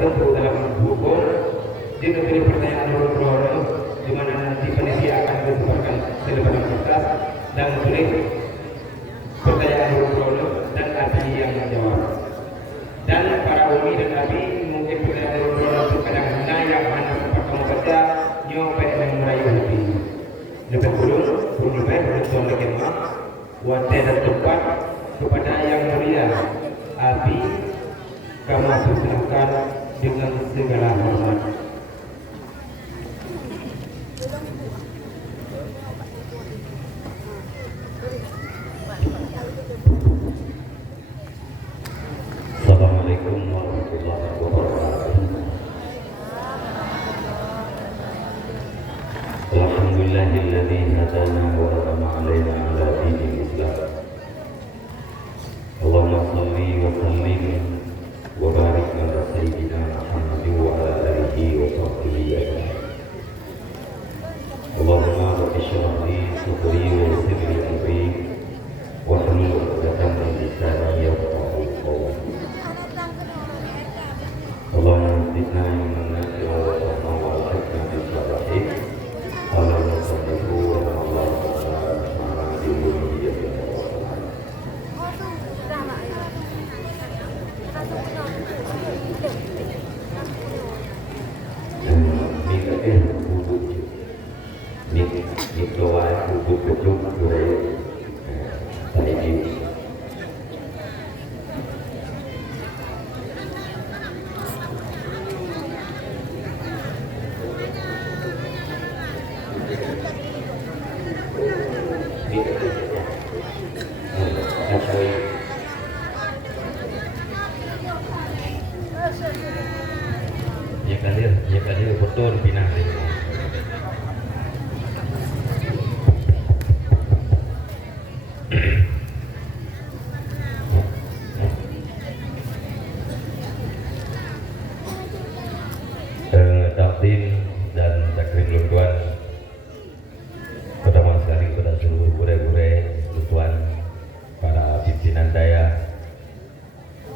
untuk dalam buku di negeri pertanyaan Roro di mana nanti panitia akan menyebarkan selebaran kertas dan tulis pertanyaan Roro dan arti yang menjawab. Dan para umi dan abi mungkin pertanyaan Roro itu kadang yang mana sempat kamu baca nyampe yang merayu hati. Lebih kurung lebih beruntung lagi mah wadah dan tempat kepada yang mulia abi kamu persilahkan dengan segala hormat. Assalamualaikum warahmatullahi wabarakatuh. Alhamdulillahilladzi hadana wa rahama alaina ala dinil Islam. Allahumma shalli wa sallim wa barik ala sayyidina Muhammad wa ala alihi wa sahbihi ajma'in. Allahumma rabbi shrah li sadri wa yassir li amri wa hlul 'uqdatam min lisani yafqahu qawli. Allahumma zidna ilman nafi'an wa fahman wa alhiqna bis salihin. Allahumma salli wa ala ya kadir betul pinah takdim dan takrim lunduan pertama sekali kepada seluruh gure-gure lunduan, para pimpinan daya,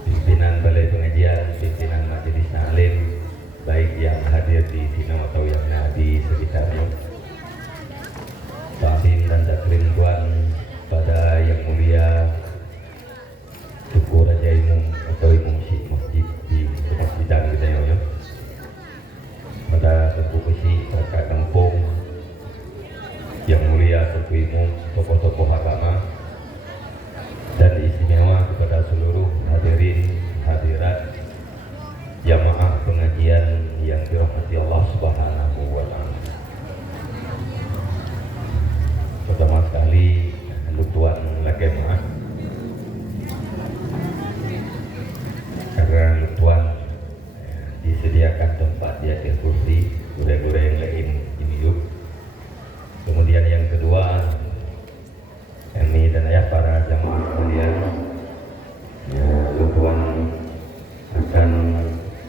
pimpinan balai pengajian, pimpinan majelis taklim, baik yang hadir di sini atau yang ada di sekitarnya. Takdim dan takrim tuan pada yang mulia Tuku Raja Imam atau Imam Syekh Masjid di Masjidan Gedayana, pada Tuku Besi Perangkat Kampung yang mulia Tuku Imam, tokoh-tokoh agama, dan istimewa kepada seluruh hadirin hadirat jamaah pengajian yang dirahmati Allah Subhanahu wa taala. Pertama sekali Tuan Lagema, karena Tuan disediakan tempat di akhir kursi, gure-gure yang lain ini yuk. Kemudian yang kedua, kami dan ayah para jamaah sekalian, ya, Tuan akan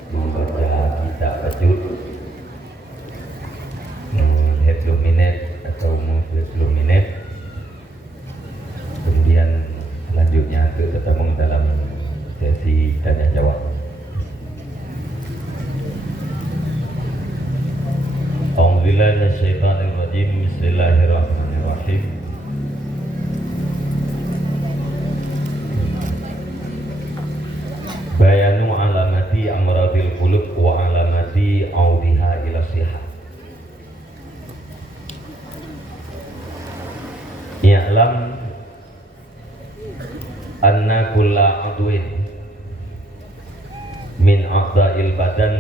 membaca kitab tajwid headlock minute atau 20 menit. Kemudian selanjutnya ketemu dalam sesi tanya jawab. A'udzubillahi minasyaitonir rajim. Bismillahirrahmanirrahim. Bayanu alamati amradil qulub wa alamati audiha ila sihah. Ya'lam anna kulla adwin min a'dha'il badan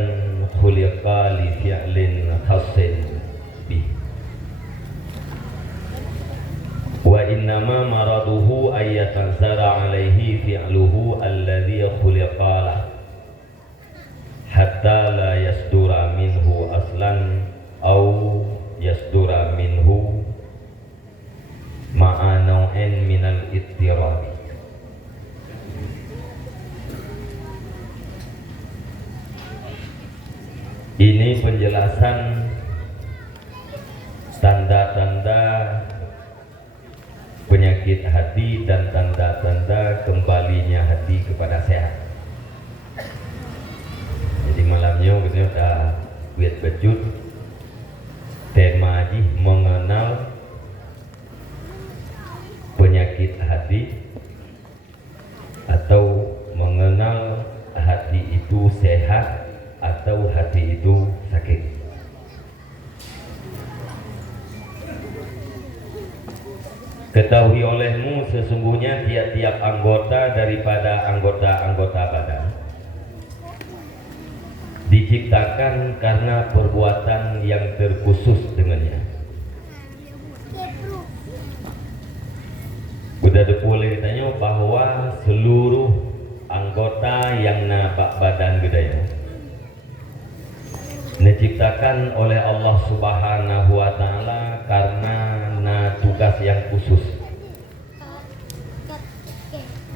khuliqa li fi'lin khassin bi wa innama maraduhu ayyatan zara alaihi fi'luhu alladhi khuliqa lah hatta la yasdura minhu aslan au yasdura minhu ma'anau'in minal ittirabi. Ini penjelasan tanda-tanda penyakit hati dan tanda-tanda kembalinya hati kepada sehat. Jadi malam nyo gitu dah buat bejut tema ji mengenal penyakit hati atau mengenal hati itu sehat atau hati itu sakit. Ketahui olehmu sesungguhnya tiap-tiap anggota daripada anggota-anggota badan diciptakan karena perbuatan yang terkhusus dengannya. Udah boleh ditanya bahwa seluruh anggota yang nabak badan gedanya diciptakan oleh Allah Subhanahu wa Ta'ala karena tugas yang khusus,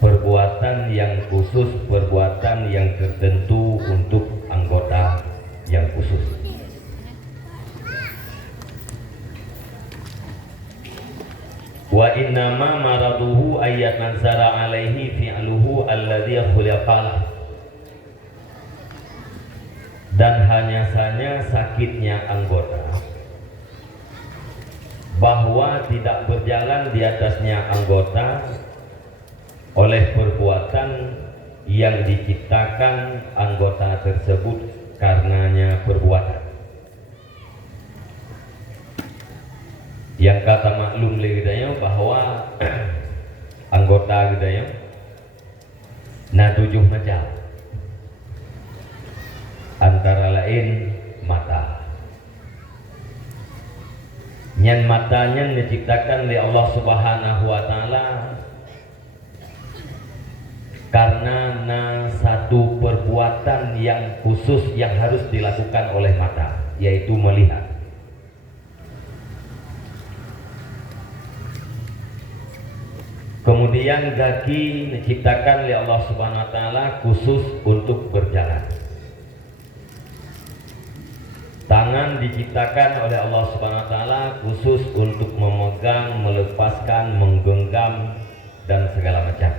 perbuatan yang khusus, perbuatan yang tertentu untuk anggota yang khusus. Wa innama maraduhu ayat nazzara alaihi fi'luhu alladhi khulaqalah. Dan hanya saja sakitnya anggota bahwa tidak berjalan di atasnya anggota oleh perbuatan yang diciptakan anggota tersebut karenanya perbuatan. Yang kata maklum legedanya bahwa anggota gedanya na 7 macam, antara lain mata. Yang matanya diciptakan oleh Allah Subhanahu wa Ta'ala karena satu perbuatan yang khusus yang harus dilakukan oleh mata, yaitu melihat. Kemudian kaki diciptakan oleh Allah Subhanahu wa Ta'ala khusus untuk berjalan. Tangan diciptakan oleh Allah Subhanahu wa Ta'ala khusus untuk memegang, melepaskan, menggenggam dan segala macam.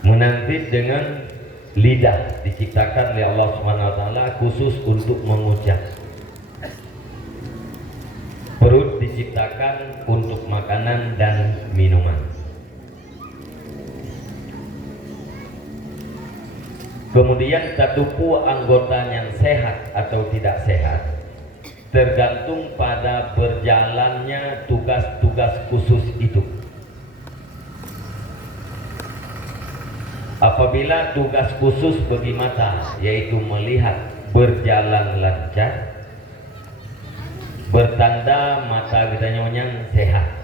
Menanti dengan lidah diciptakan oleh Allah Subhanahu wa Ta'ala khusus untuk mengucap. Perut diciptakan untuk makanan dan minuman. Kemudian tatupu anggota yang sehat atau tidak sehat tergantung pada berjalannya tugas-tugas khusus itu. Apabila tugas khusus bagi mata yaitu melihat berjalan lancar, bertanda mata kita yang sehat.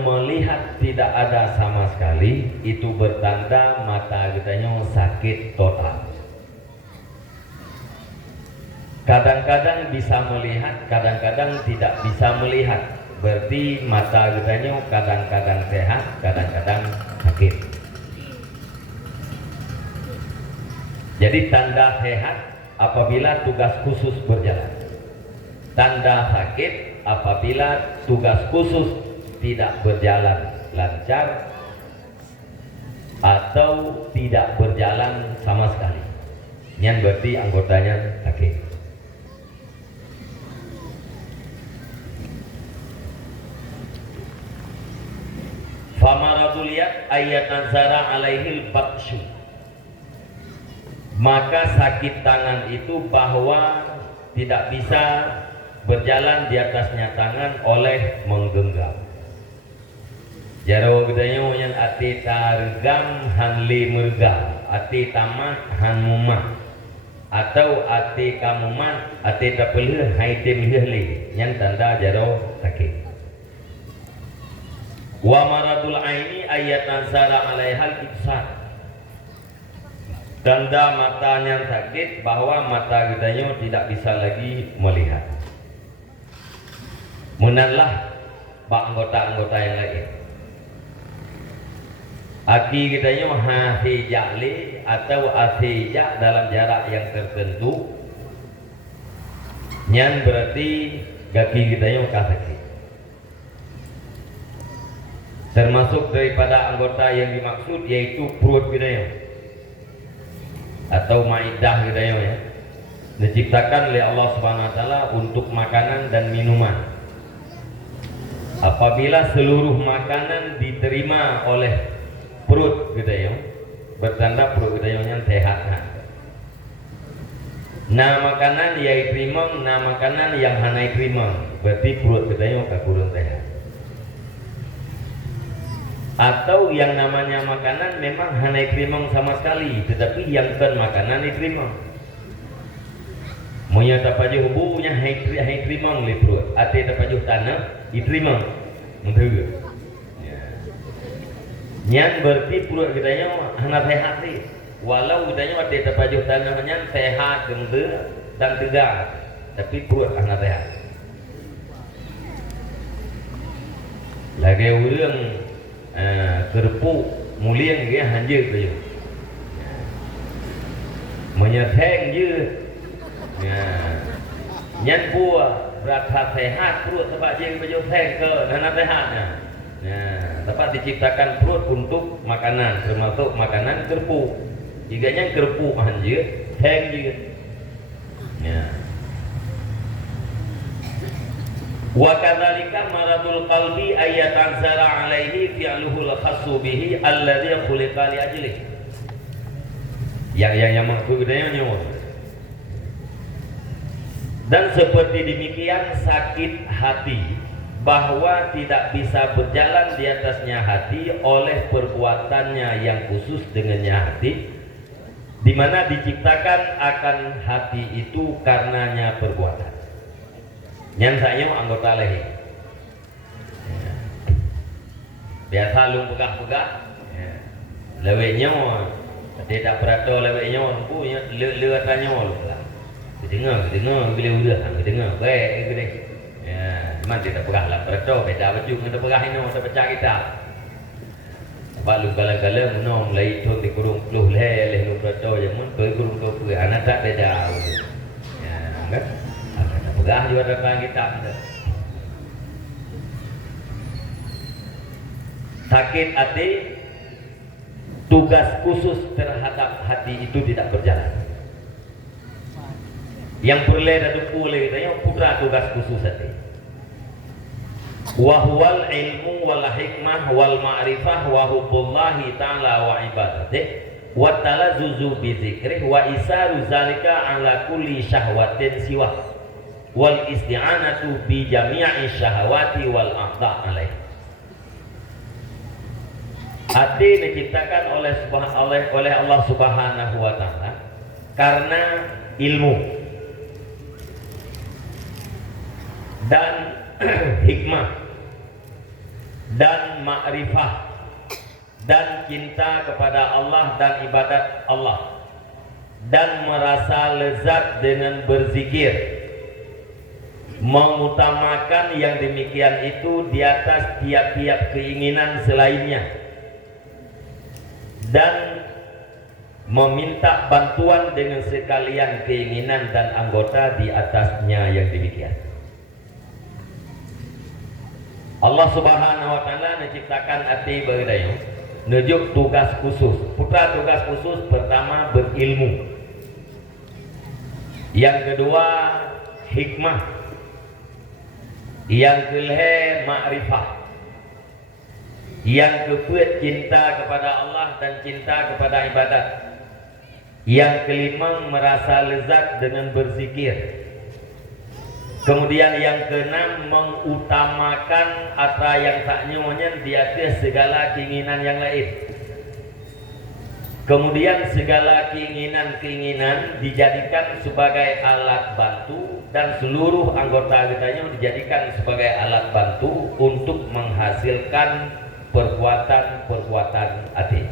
Melihat tidak ada sama sekali, itu bertanda mata kita sakit total. Kadang-kadang bisa melihat, kadang-kadang tidak bisa melihat. Berarti mata kita kadang-kadang sehat, kadang-kadang sakit. Jadi tanda sehat apabila tugas khusus berjalan. Tanda sakit apabila tugas khusus tidak berjalan lancar atau tidak berjalan sama sekali. Yang berarti anggotanya sakit. Famaradul yad ayat nazara alaihil batsyu. Maka sakit tangan itu bahwa tidak bisa berjalan di atasnya tangan oleh menggenggam. Jaro gedanya yang ati targam hanli mergam, ati tamat han mumah, atau ati kamuman ati tapelih haitim lihli, yang tanda jaro sakit. Wa maradul aini ayat nazara alaihal ibsar. Tanda matanya sakit bahwa mata gedanya tidak bisa lagi melihat. Menanlah anggota-anggota yang lain. Aki kitanya hafijali atau afija dalam jarak yang tertentu. Nyan berarti kaki kitanya sakit. Termasuk daripada anggota yang dimaksud yaitu perut kita atau maidah kita ya, diciptakan oleh Allah Subhanahu wa taala untuk makanan dan minuman. Apabila seluruh makanan diterima oleh perut kita ya, bertanda perut kita yang sehat. Nah makanan yang terima, nah makanan yang hanai terima, berarti perut kita yang kurang sehat. Atau yang namanya makanan memang hanai terima sama sekali, tetapi yang bukan makanan diterima. Monya tapajuh bunya hai terima oleh perut, ate tapajuh tanah diterima, mentega. Nyan berarti perut kita nya hangat sehat sih. Walau kita nya ate tapajuh tanah nyan sehat, gembira dan tegar, tapi perut hangat sehat. Lagi urang kerupuk mulia dia hanja saja menyerang je nyan buah rasa sehat perut tempat dia baju seng ke dan sehatnya tempat diciptakan perut untuk makanan termasuk makanan kerupuk jika nyan kerupuk hanja seng je wa kadzalika maradul qalbi ayatanzara alaihi fi'luhul khassu bihi alladzi khuliqa li ajlihi. Yang maksudnya nyawa. Dan seperti demikian sakit hati bahwa tidak bisa berjalan di atasnya hati oleh perbuatannya yang khusus dengannya hati, di mana diciptakan akan hati itu karenanya perbuatan. Yang saya anggota lehi biasa lu pegah-pegah leweknya tidak berato leweknya punya lewatnya lu lah dengar bila udah dengar baik gede man tidak pegah lah berato beda baju kita pegah ini kita pecah kita apa lu gala-gala menong lai thon di kurung pluh leh lu berato jamun ke kurung ke anak tak beda ya enggak pegah juga datang kita. Sakit hati, tugas khusus terhadap hati itu tidak berjalan. Yang boleh dan boleh kita putra tugas khusus hati. Wahwal ilmu wal hikmah wal ma'rifah wa hubbullahi ta'ala wa ibadatih wa talazzuzu bi dzikrih wa isaru zalika ala kulli syahwatin siwa wal isti'anatu bi jami'i syahawati wal aqda' alaih. Hati diciptakan oleh Allah Subhanahu wa taala karena ilmu dan hikmah dan ma'rifah dan cinta kepada Allah dan ibadat Allah dan merasa lezat dengan berzikir, mengutamakan yang demikian itu di atas tiap-tiap keinginan selainnya dan meminta bantuan dengan sekalian keinginan dan anggota di atasnya yang demikian. Allah Subhanahu wa taala menciptakan hati begitu, nujuk tugas khusus. Putra tugas khusus pertama berilmu. Yang kedua hikmah. Yang kelima ma'rifah. Yang keempat cinta kepada Allah dan cinta kepada ibadat. Yang kelima merasa lezat dengan berzikir. Kemudian yang keenam mengutamakan apa yang tak nyonya di atas segala keinginan yang lain. Kemudian segala keinginan-keinginan dijadikan sebagai alat bantu dan seluruh anggota kitanya dijadikan sebagai alat bantu untuk menghasilkan perbuatan-perbuatan hati.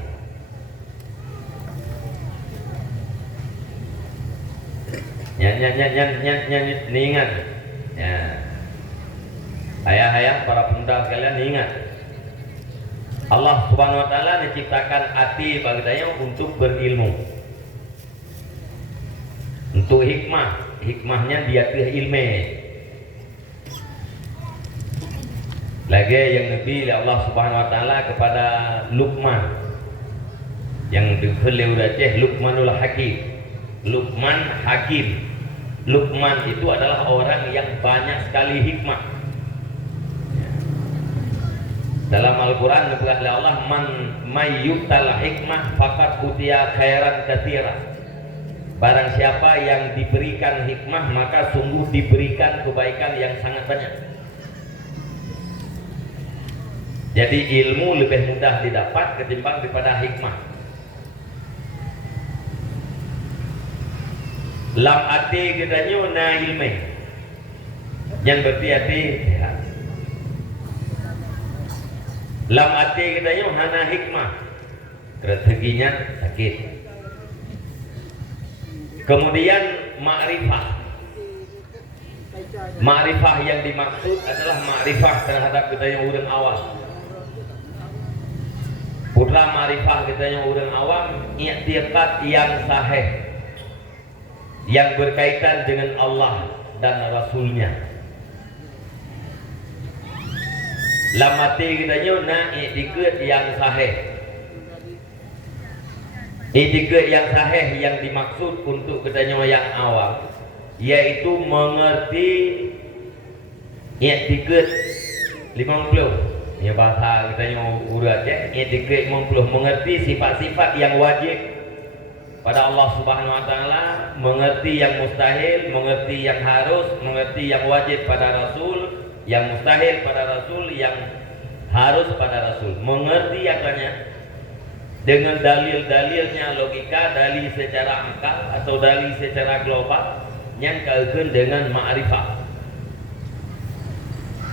Nyanyi ingat ya. Ayah-ayah para pemuda sekalian ingat, Allah Subhanahu wa taala menciptakan hati bagi kita untuk berilmu, untuk hikmah. Hikmahnya dia ke ilmu. Lagi yang Nabi oleh Allah Subhanahu wa taala kepada Luqman yang dikeliru Aceh, Luqmanul Hakim. Luqman Hakim. Luqman itu adalah orang yang banyak sekali hikmah. Dalam Al-Quran disebutkan oleh Allah, man mayyutal hikmah faqad utiya khairan katsira. Barang siapa yang diberikan hikmah maka sungguh diberikan kebaikan yang sangat banyak. Jadi ilmu lebih mudah didapat ketimbang daripada hikmah. Lam ati katanya na ilmu yang berarti ati sehat. Lam ati katanya hana hikmah, rezekinya sakit. Kemudian ma'rifah. Ma'rifah yang dimaksud adalah ma'rifah terhadap katanya orang awam. Putra ma'rifah katanya orang awam, i'tiqad yang sahih yang berkaitan dengan Allah dan Rasulnya. Lamati katanya na i'tiqad yang sahih. I'tiqad yang sahih yang dimaksud untuk katanya yang awam yaitu mengerti i'tiqad 50. Ya bahasa katanya urat ya, i'tiqad 50 mengerti sifat-sifat yang wajib pada Allah Subhanahu wa taala, mengerti yang mustahil, mengerti yang harus, mengerti yang wajib pada Rasul, yang mustahil pada Rasul, yang harus pada Rasul. Mengerti katanya dengan dalil-dalilnya logika, dalil secara akal atau dalil secara global yang kaitkan dengan ma'rifah.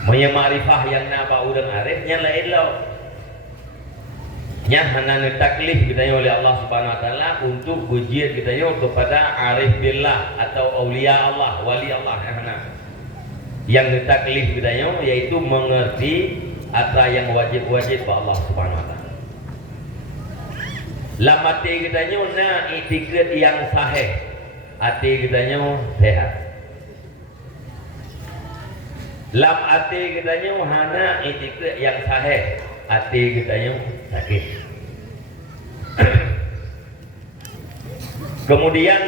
Maya ma'rifah yang napa urang arif nya lain lo. Nya hana taklif kita oleh Allah Subhanahu wa taala untuk ujian kita kepada arif billah atau aulia Allah, wali Allah yang taklif kita yaitu mengerti apa yang wajib-wajib Allah Subhanahu wa taala. Lamati kita na i'tiqad yang sahih, hati kita sehat. Lam hati kita hana i'tiqad yang sahih, hati kita sakit. Kemudian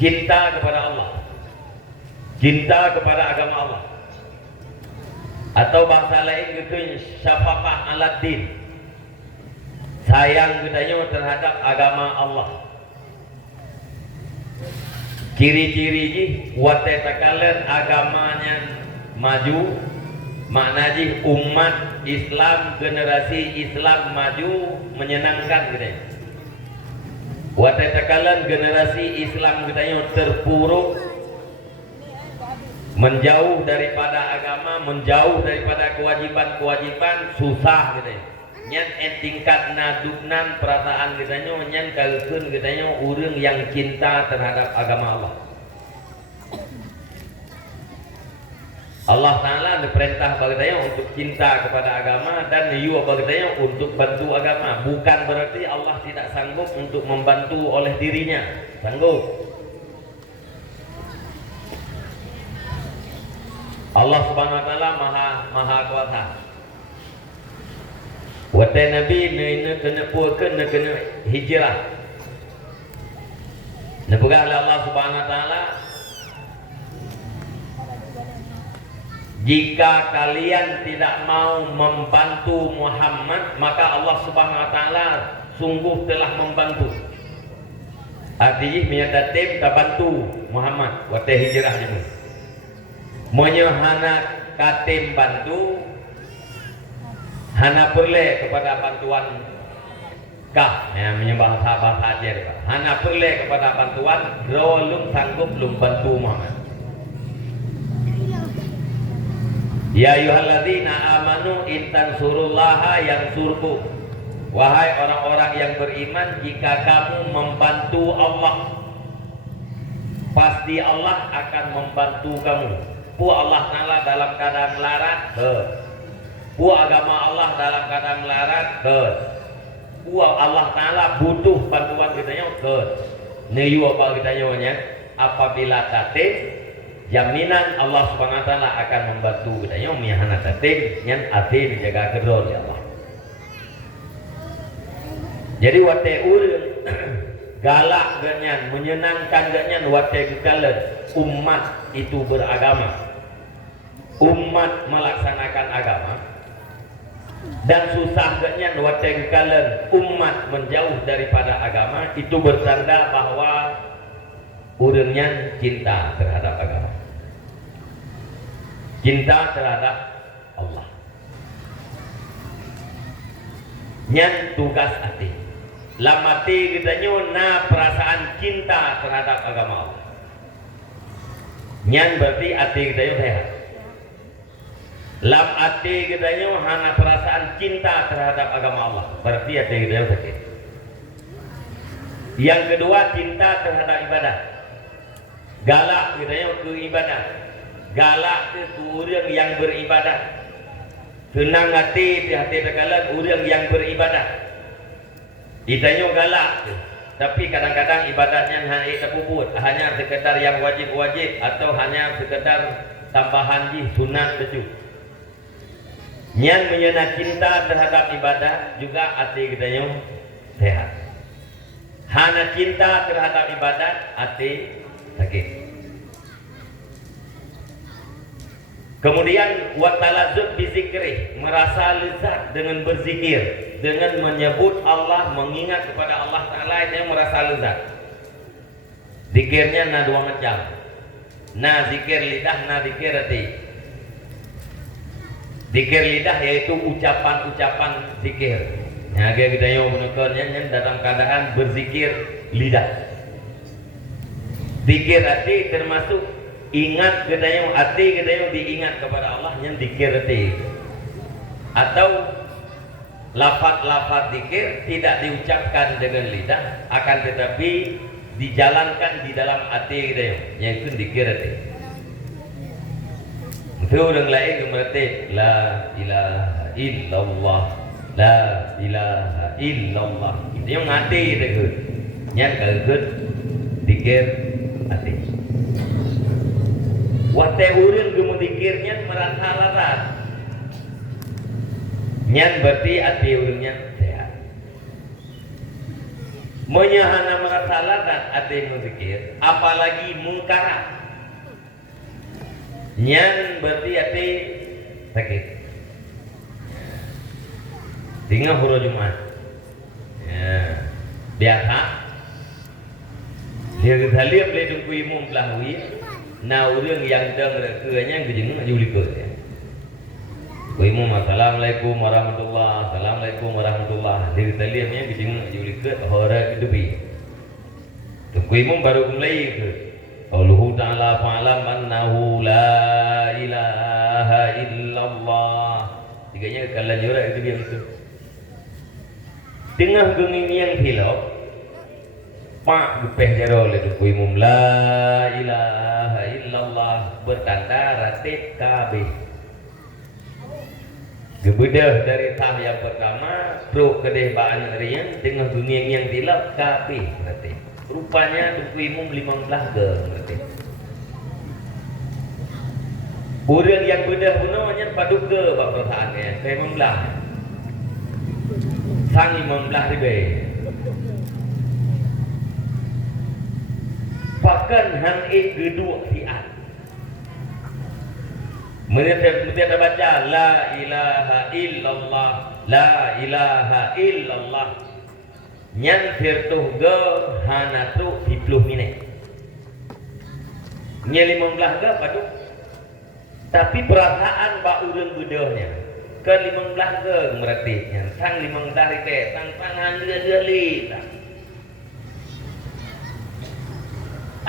cinta kepada Allah, cinta kepada agama Allah, atau bahasa lain itu syafaqah ala din, sayang kita terhadap agama Allah. Ciri-ciri wate takalan agamanya maju, maknanya umat Islam, generasi Islam maju menyenangkan gitu. Wate takalan generasi Islam kita terpuruk, menjauh daripada agama, menjauh daripada kewajiban-kewajiban, susah gitu. Nyan tingkat naduknan perasaan kita nyan kalkeun kita urang yang cinta terhadap agama Allah. Allah Ta'ala diperintah bagi kita untuk cinta kepada agama dan bagi kita untuk bantu agama. Bukan berarti Allah tidak sanggup untuk membantu oleh dirinya. Sanggup. Allah Subhanahu wa taala maha kuasa. Wate Nabi kena puakeun kena hijrah. Nepegah Allah Subhanahu wa taala, jika kalian tidak mau membantu Muhammad, maka Allah Subhanahu wa taala sungguh telah membantu. Artinya menyata tim tak bantu Muhammad wate hijrah ini. Menyahana katim bantu hana perle kepada bantuan kah yang menyembah sahabat hajar. Hana perle kepada bantuan rolung sanggup belum bantu Muhammad. Ya ayyuhalladzina amanu intansurullaha yansurkum. Wahai orang-orang yang beriman, jika kamu membantu Allah, pasti Allah akan membantu kamu. Pu Allah Ta'ala dalam keadaan melarat, pu agama Allah dalam keadaan melarat, pu Allah Ta'ala butuh bantuan kita, neyu apa kita nyonya apabila kate jaminan Allah Subhanahu wa taala akan membantu gedanya mihana tatin nyan ati dijaga kedol ya Allah. Jadi wate urang galak ganyan menyenangkan ganyan wate gegalen umat itu beragama, umat melaksanakan agama, dan susah ganyan wate gegalen umat menjauh daripada agama, itu bertanda bahwa urangnya cinta terhadap agama, cinta terhadap Allah. Nyan tugas hati, lamati kitanya na perasaan cinta terhadap agama Allah. Nyan berarti hati kitanya sehat. Lam hati kitanya hana perasaan cinta terhadap agama Allah, berarti hati kitanya sakit. Yang kedua, cinta terhadap ibadah. Galak kitanya ke ibadah, galak ke orang yang beribadah, senang hati di hati tergalan orang yang beribadah. Ditanya galak, tapi kadang-kadang ibadahnya hanya terpuput, hanya sekedar yang wajib-wajib atau hanya sekedar tambahan ji sunat becu. Yang menyena cinta terhadap ibadah juga hati kitanya sehat. Hanya cinta terhadap ibadah hati sakit. Kemudian watalazut bizikri, merasa lezat dengan berzikir, dengan menyebut Allah, mengingat kepada Allah Ta'ala, itu merasa lezat. Zikirnya dua macam, zikir lidah, zikir hati. Zikir lidah yaitu ucapan-ucapan zikir. Kita yang menekannya dalam keadaan berzikir lidah. Zikir hati termasuk ingat gedayung hati, gedayung diingat kepada Allah yang zikir hati. Atau lafaz-lafaz zikir tidak diucapkan dengan lidah, akan tetapi dijalankan di dalam hati gedayung, yang itu zikir hati. Itu orang lain berarti la ilaha illallah, la ilaha illallah. Itu yang hati itu. Yang kalau zikir hati. Wate urang gemudikirnya merasa larat. Nyan berarti hati urangnya sehat. Menyahana merasa larat hati muzikir, apalagi mungkarat. Nyan berarti hati sakit. Tinggal huru Jumat. Ya, biasa. Dia lihat ledung kuimum pelahui. Nah orang yang dengar keanya gejeng juli ke. Kuimum assalamualaikum warahmatullah, assalamualaikum warahmatullah. Dia lihatnya gejeng juli ke hora itu bi. Kuimum baru mulai ke. Allah Ta'ala fa'alam annahu la ilaha illallah. Tiganya kalian jura itu dia itu. Tengah genging yang hilap, pak gepeh jero le kuimum la ilaha illallah bertanda ratib kabeh. Gebedah dari tahap yang pertama pro kedeh baan rian tengah genging yang hilap kabeh berarti. Rupanya kuimum 15 ge berarti. Urang yang bedah puno nya paduk ge bab perasaannya 15. Sang 15 ribu. Bahkan hang kedua siat. Mereka baca la ilaha illallah, la ilaha illallah. Nyan firtuh ge hanatu 10 minit. Nya 15 ge paduk. Tapi perasaan bak urang bedahnya ke 15 ke berarti yang sang 15 ribu sang tangan dia lita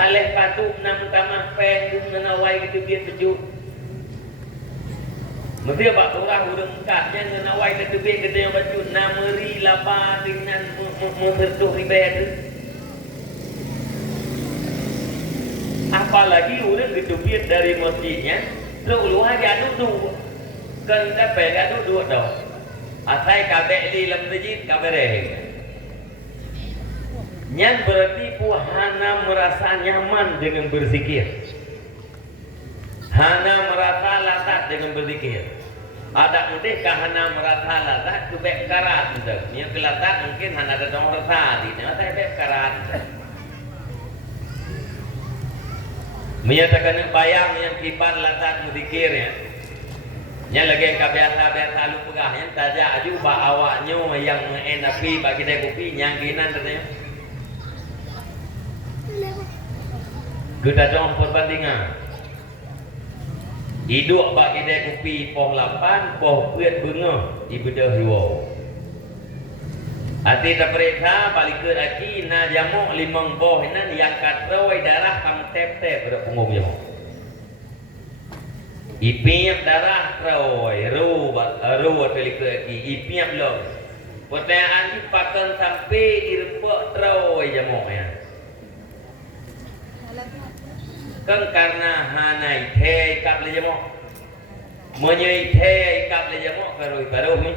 aleh patu enam tamah pen menawai gitu biar pejuk mesti apa orang urang kaknya menawai gitu biar gede yang baju nameri lapa dengan mengertuh ribu itu apalagi urang gitu biar dari masjidnya luar jatuh tuh kan dapat gaduh dua dah. Asai kabeh di dalam masjid kabeh reh. Nyan berarti puhana merasa nyaman dengan berzikir. hana merasa lazat dengan berzikir. Ada mungkin hana merasa lazat tu beb karat tu. Yang kelazat mungkin hana ada dong rasa di sana saya beb karat. Menyatakan bayang yang kipan lazat berzikir ya. Yang lagi kebiasa-biasa lu pegah yang tajak aju ba awaknya yang enapi bagi dia kopi nyangkinan katanya. Kita dong perbandingan. Hidup bagi dia kopi poh 8, poh puet bunga ibu dah hiwau. Hati tak periksa balik ke lagi na jamuk limang boh nan yang katroi darah kam tep-tep pada punggung jamuk. Ipiap darah troi ru telik lagi ipiap lo. Pertanyaan ni pakan sampai irpa troi jamuk ya. Kan karena hanai the kap le jamuk. Menyai the kap le jamuk baru ni.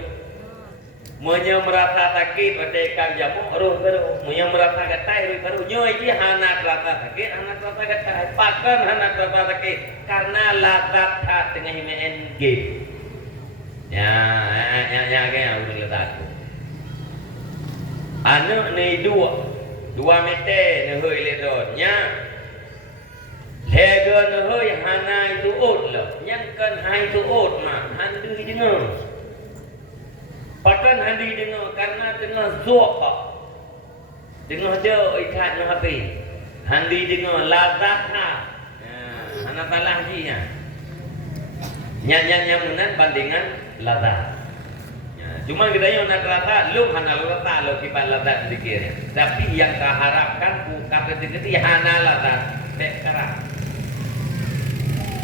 Menya merasa sakit pada kap jamuk baru. Menya merasa gatai baru. Nyai ji hana terasa sakit, hana terasa gatai. Pakan hana terasa sakit karena lazat tengah main game. Ya kan udah lazat. Anak ni dua meter ni hoi le donnya. Hegan hoi hana itu ut lah. Yang kan hai itu ut mah handi dengar. Pakan handi dengar karena tengah zuak pak. Tengah je ikat no hapi. Handi dengar lazat ha. Hana salah ji nya. Nyanyi munan bandingan lazat. Cuma kita yang nak rasa lu hana rasa lu kipan lazat sedikit. Tapi yang kita harapkan bukan sedikit hana lazat sekarang.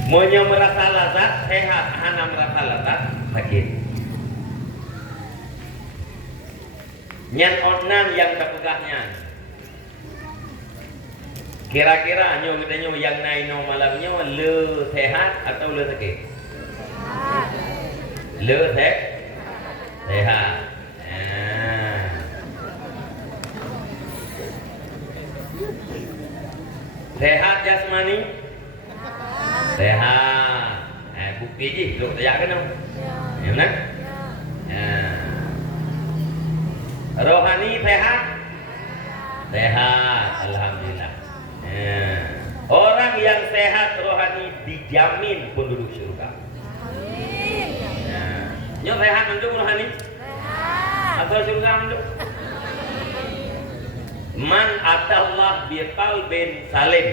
Maunya merasa lazat sehat, hana merasa lazat sakit. Nyan onan yang terpegahnya. Kira-kira nyo kita nyo yang naik malamnya le sehat atau le sakit? Le sehat. Sehat jasmani? Sehat. Bukti je, duk tajak kan? Ya benar? Rohani sehat? Sehat, alhamdulillah. Orang yang sehat rohani dijamin penduduk surga. Nyo sehat menduk rohani? Atau surga menduk? Man atallah biqalbin salim.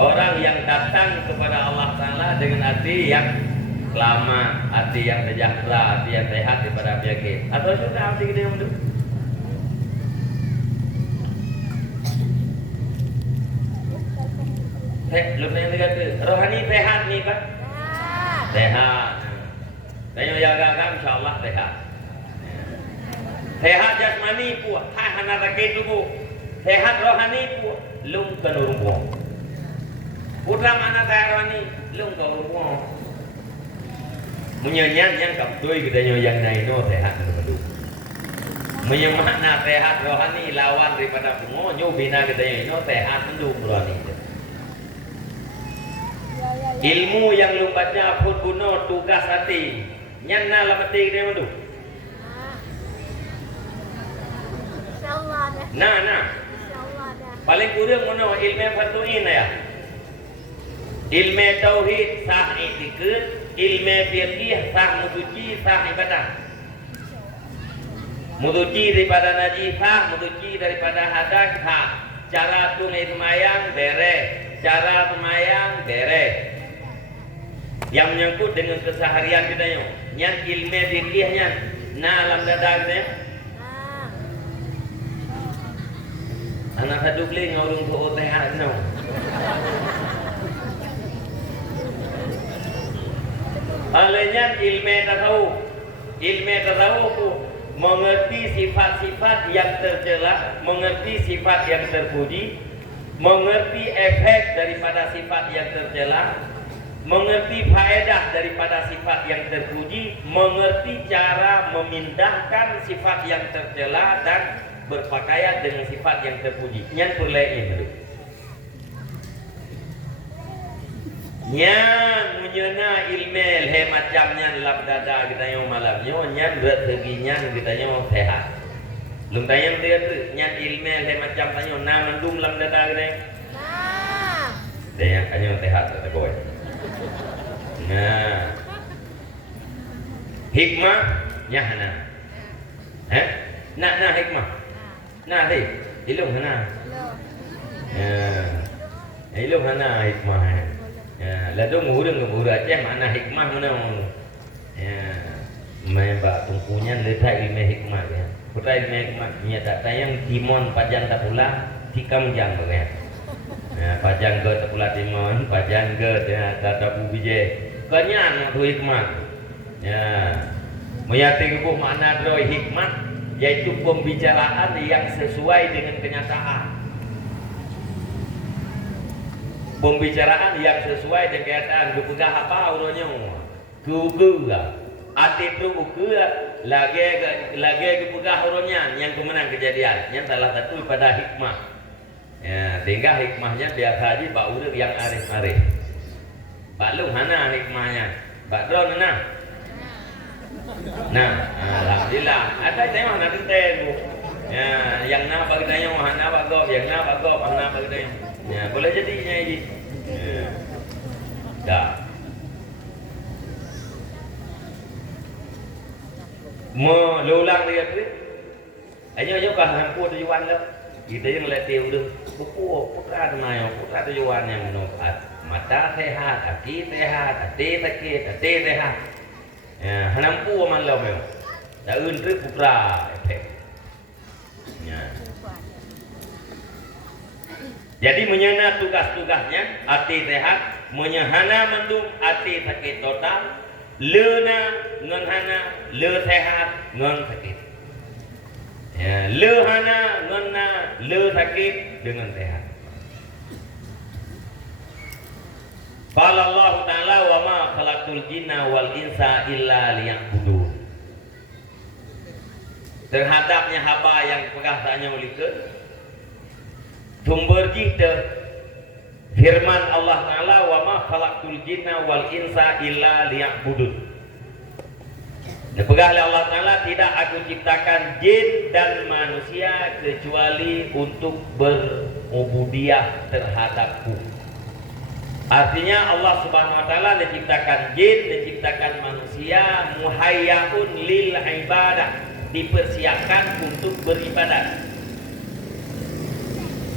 Orang yang datang kepada Allah Ta'ala dengan hati yang selamat, hati yang sejahtera, hati yang sehat daripada penyakit. Atau sudah hati kita yang menduk? Lu yang kata rohani sehat ni Pak? Sehat. Tanya jaga insya-Allah sehat. Sehat jasmani pun, hana sakit tubuh. Sehat rohani pun, lung kenurung. Putra mana sehat rohani, lung kenurung. Menyanyian yang kaptui kita yang naino sehat menurut. Menyemana sehat rohani lawan daripada pengonyo bina kita yang sehat menurut rohani. Ilmu yang lu baca pun guna tugas hati. Nyana lah petik dia tu. Insyaallah dah. Nah. Insyaallah dah. Paling kurang mana ilmu farduin ya. Ilmu tauhid sah i'tikad, ilmu fiqh sah musuci sah ibadah. Musuci daripada najisah, musuci daripada hadas sah. Cara tunai semayang beres, cara semayang beres. Yang menyangkut dengan keseharian kita yo, yang ilmu fikihnya, alam dada kita. Anak satu beli ngurung tu otak no. Alanya ilmu tasawuf mengerti sifat-sifat yang tercela, mengerti sifat yang terpuji, mengerti efek daripada sifat yang tercela, mengerti faedah daripada sifat yang terpuji, mengerti cara memindahkan sifat yang tercela dan berpakaian dengan sifat yang terpuji. Yang perlain dulu. Nyan munyana ilmel he macamnya lap dada kita yang malamnya nyan rezekinya kita yang sehat. Lung tayang dia tu nyan ilmel he macam tanya na mandum lam dada kita. Nah. Dia yang kanya sehat kata boy. Nah. Hikmah nyahna. Nak hikmah. Nah deh, ilmu hana. Ilmu hana hikmah. Lalu ngurung Aceh mana hikmah mana. Membak tungkunya letak ilmu hikmah ya. Putra ilmu hikmah nya tak tayang timon pajang tak pula tikam jang ya. Pajang ke tak pula timon, pajang ke tak bu bije. Kenyan tu hikmah. Ya. Menyatakan makna dari hikmah yaitu pembicaraan yang sesuai dengan kenyataan. Pembicaraan yang sesuai dengan kenyataan. Gepegah apa urutnya? Kuga. Ati tu buku lagi gepegah urutnya yang kemenang kejadian. Yang salah satu pada hikmah. Ya, tinggal hikmahnya biasa aja pak urut yang arif-arif. Pak lu mana hikmahnya? Pak Don mana? Nah, alhamdulillah. Ada tengok nak tengok. Ya, yang nak bagi tengok, hana bagop, yang nak bagop, hana bagi tengok. Ya, boleh jadinya ini. Ya. Dah. Melulang dia tu. Ayo kah hampu tujuan lah. Kita yang letih udah. Putra tunayo, putra tujuan yang menopat. Mata sehat, kaki sehat, hati sakit, hati sehat. Ya, hanampu aman lau memang. Dah untuk putra efek. Ya. Jadi menyana tugas-tugasnya hati sehat, menyahana mendung hati sakit total, lena ngan hana, le sehat ngan sakit. Ya, le hana ngan na, le sakit dengan sehat. Qala Allah Ta'ala wa ma khalaqtul jinna wal insa illa liya'budun. Terhadapnya haba yang perkataannya ulikan sumber kita firman Allah Ta'ala wa ma khalaqtul jinna wal insa illa liya'budun. Dipegah oleh Allah Ta'ala, tidak aku ciptakan jin dan manusia kecuali untuk berubudiyah terhadapku. Artinya Allah Subhanahu wa taala menciptakan jin, menciptakan manusia muhayyaun lil ibadah, dipersiapkan untuk beribadah.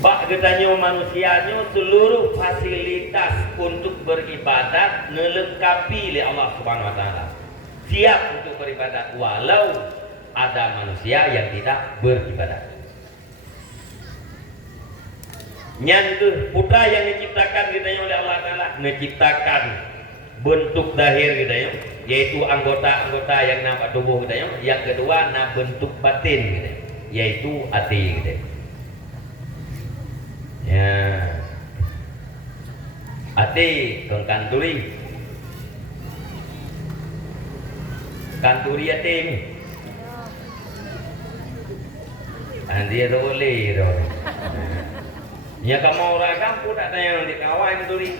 Pak katanya manusianya seluruh fasilitas untuk beribadat melengkapi oleh Allah Subhanahu wa taala. Siap untuk beribadat walau ada manusia yang tidak beribadat. Nyan itu putra yang diciptakan kita oleh Allah Ta'ala, menciptakan bentuk dahir kita yaitu anggota-anggota yang nampak tubuh kita. Yang kedua na bentuk batin kita, yaitu hati kita. Ya, hati kanturi hati ni. Dia boleh dong. Ya kamu orang kampung tak tanya nanti kawan tu ni.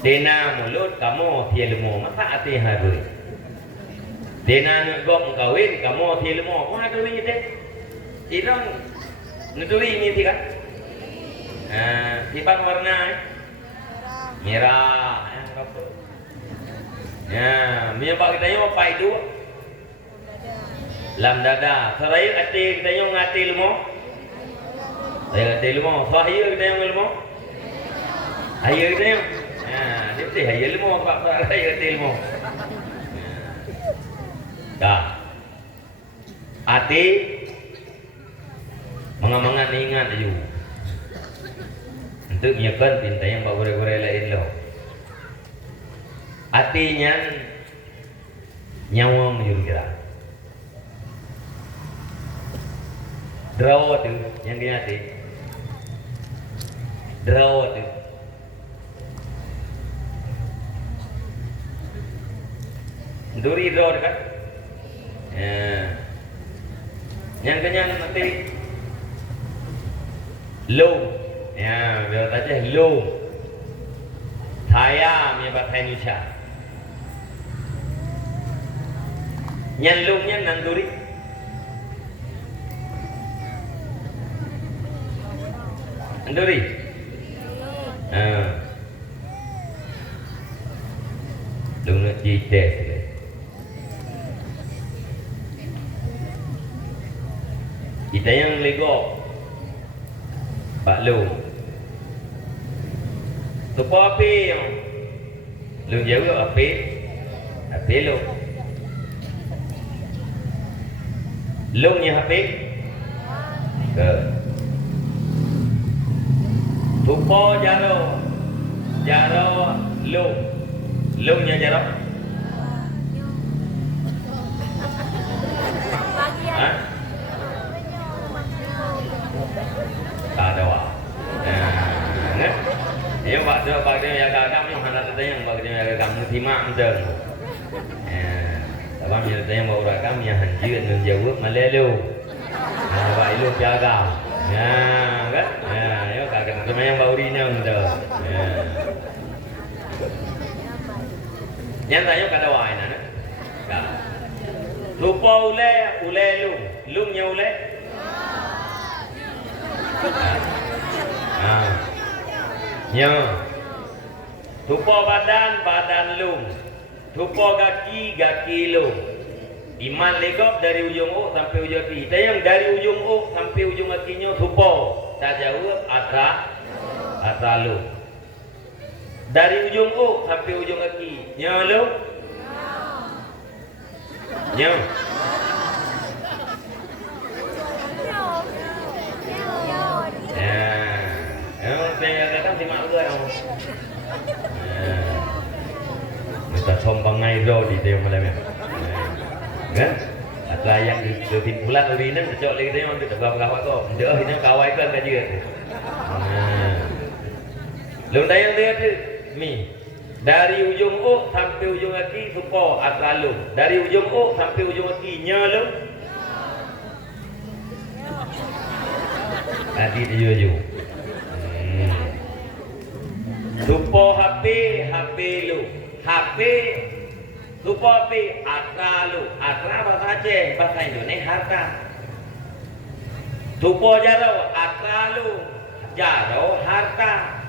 Dena mulut kamu tielmo mata hati haduri. Dena ngom kawin kamu tielmo apa haduri deh. Irang nuturi ini tiga. Tipan warna merah. Ya, minyak kita yang apa itu? Lam dada. Serai hati kita yang ngati ilmu. Saya ilmu, sahih kita yang ilmu. Ayah kita yang, dia mesti ayah ilmu, pak saya ilmu. Dah, hati mengamangan ingat aja. Untuk nyakan pinta yang pak gore-gore lain lo. Hatinya nyawa menjadi gerak. Draw tu yang dia hati. Draw tu. Duri draw dekat. Yang kenyang nanti low. Ya, biar aja low. saya punya bahasa Indonesia. Nyalungnya nanduri. Nanduri. Lung nak jites. Kita yang lego. Pak Lung. Tu apa yang Lung jawab apa? Apa Lung? Lungnya apa? Ke. Tupo jaro. Jaro lung. Lungnya jaro. Hah? Tak ada wah. Yang pak dia yang agam yang hendak yang pak dia yang agam timak mendeng. Abang dia yang bawa rakam yang hanjir menjawab malelu. Pak ilu jaga. Ya, kan? Ya, kakak teman yang bawa rina mendeng. Yang tanya kada wah ini, kan? Lupa ule lung, lungnya ule. Nya. Lupa badan lung. Lupa kaki lung. Iman legop dari ujung U sampai ujung kaki. Dan yang dari ujung U sampai ujung kakinya lupa. Tak jawab atra lung. Dari ujung U sampai ujung kaki. Nya lung. Nya. Saya kata simak juga yang. Kita sombong ngairo di dia malam ya. Kan? Atau yang di timbulan urina cocok lagi dia orang tidak berapa kok. Dia ini kawai kan kaji kan. Lu tayang dia tu mi. Dari ujung U sampai ujung kaki supo atralu. Dari ujung U sampai ujung kaki nyalu. Tadi dia Supo HP lu. HP supo HP atra lu. Atra bahasa Aceh, bahasa Indonesia harta. Supo jaro atra lu. Jaro harta.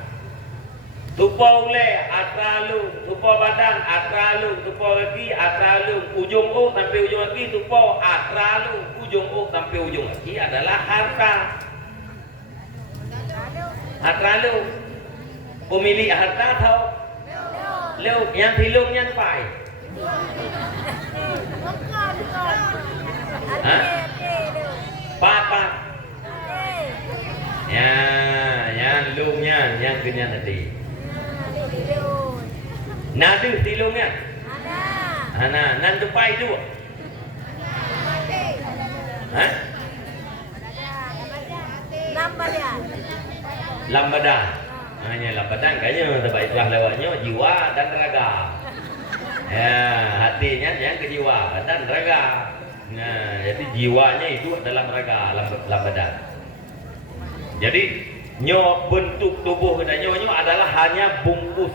Supo ule atra lu. Supo badan atra lu. Supo kaki atra lu. Ujung U sampai ujung kaki supo atra lu. Ujung U sampai ujung kaki adalah harta. Atra lu. Pemilik harta tahu? Leu yang hilung yang pai. Hah? Pat. Ya, yang lungnya, yang kenyang tadi. Nadu hilungnya? Ana, nan tupai tu. Hah? Lambadan. Hanya lambadan kayaknya terbaik telah lewatnya jiwa dan raga. Ya, hatinya yang ke jiwa dan raga. Nah, jadi jiwanya itu adalah raga lambadan. Jadi bentuk tubuh kedanya adalah hanya bungkus.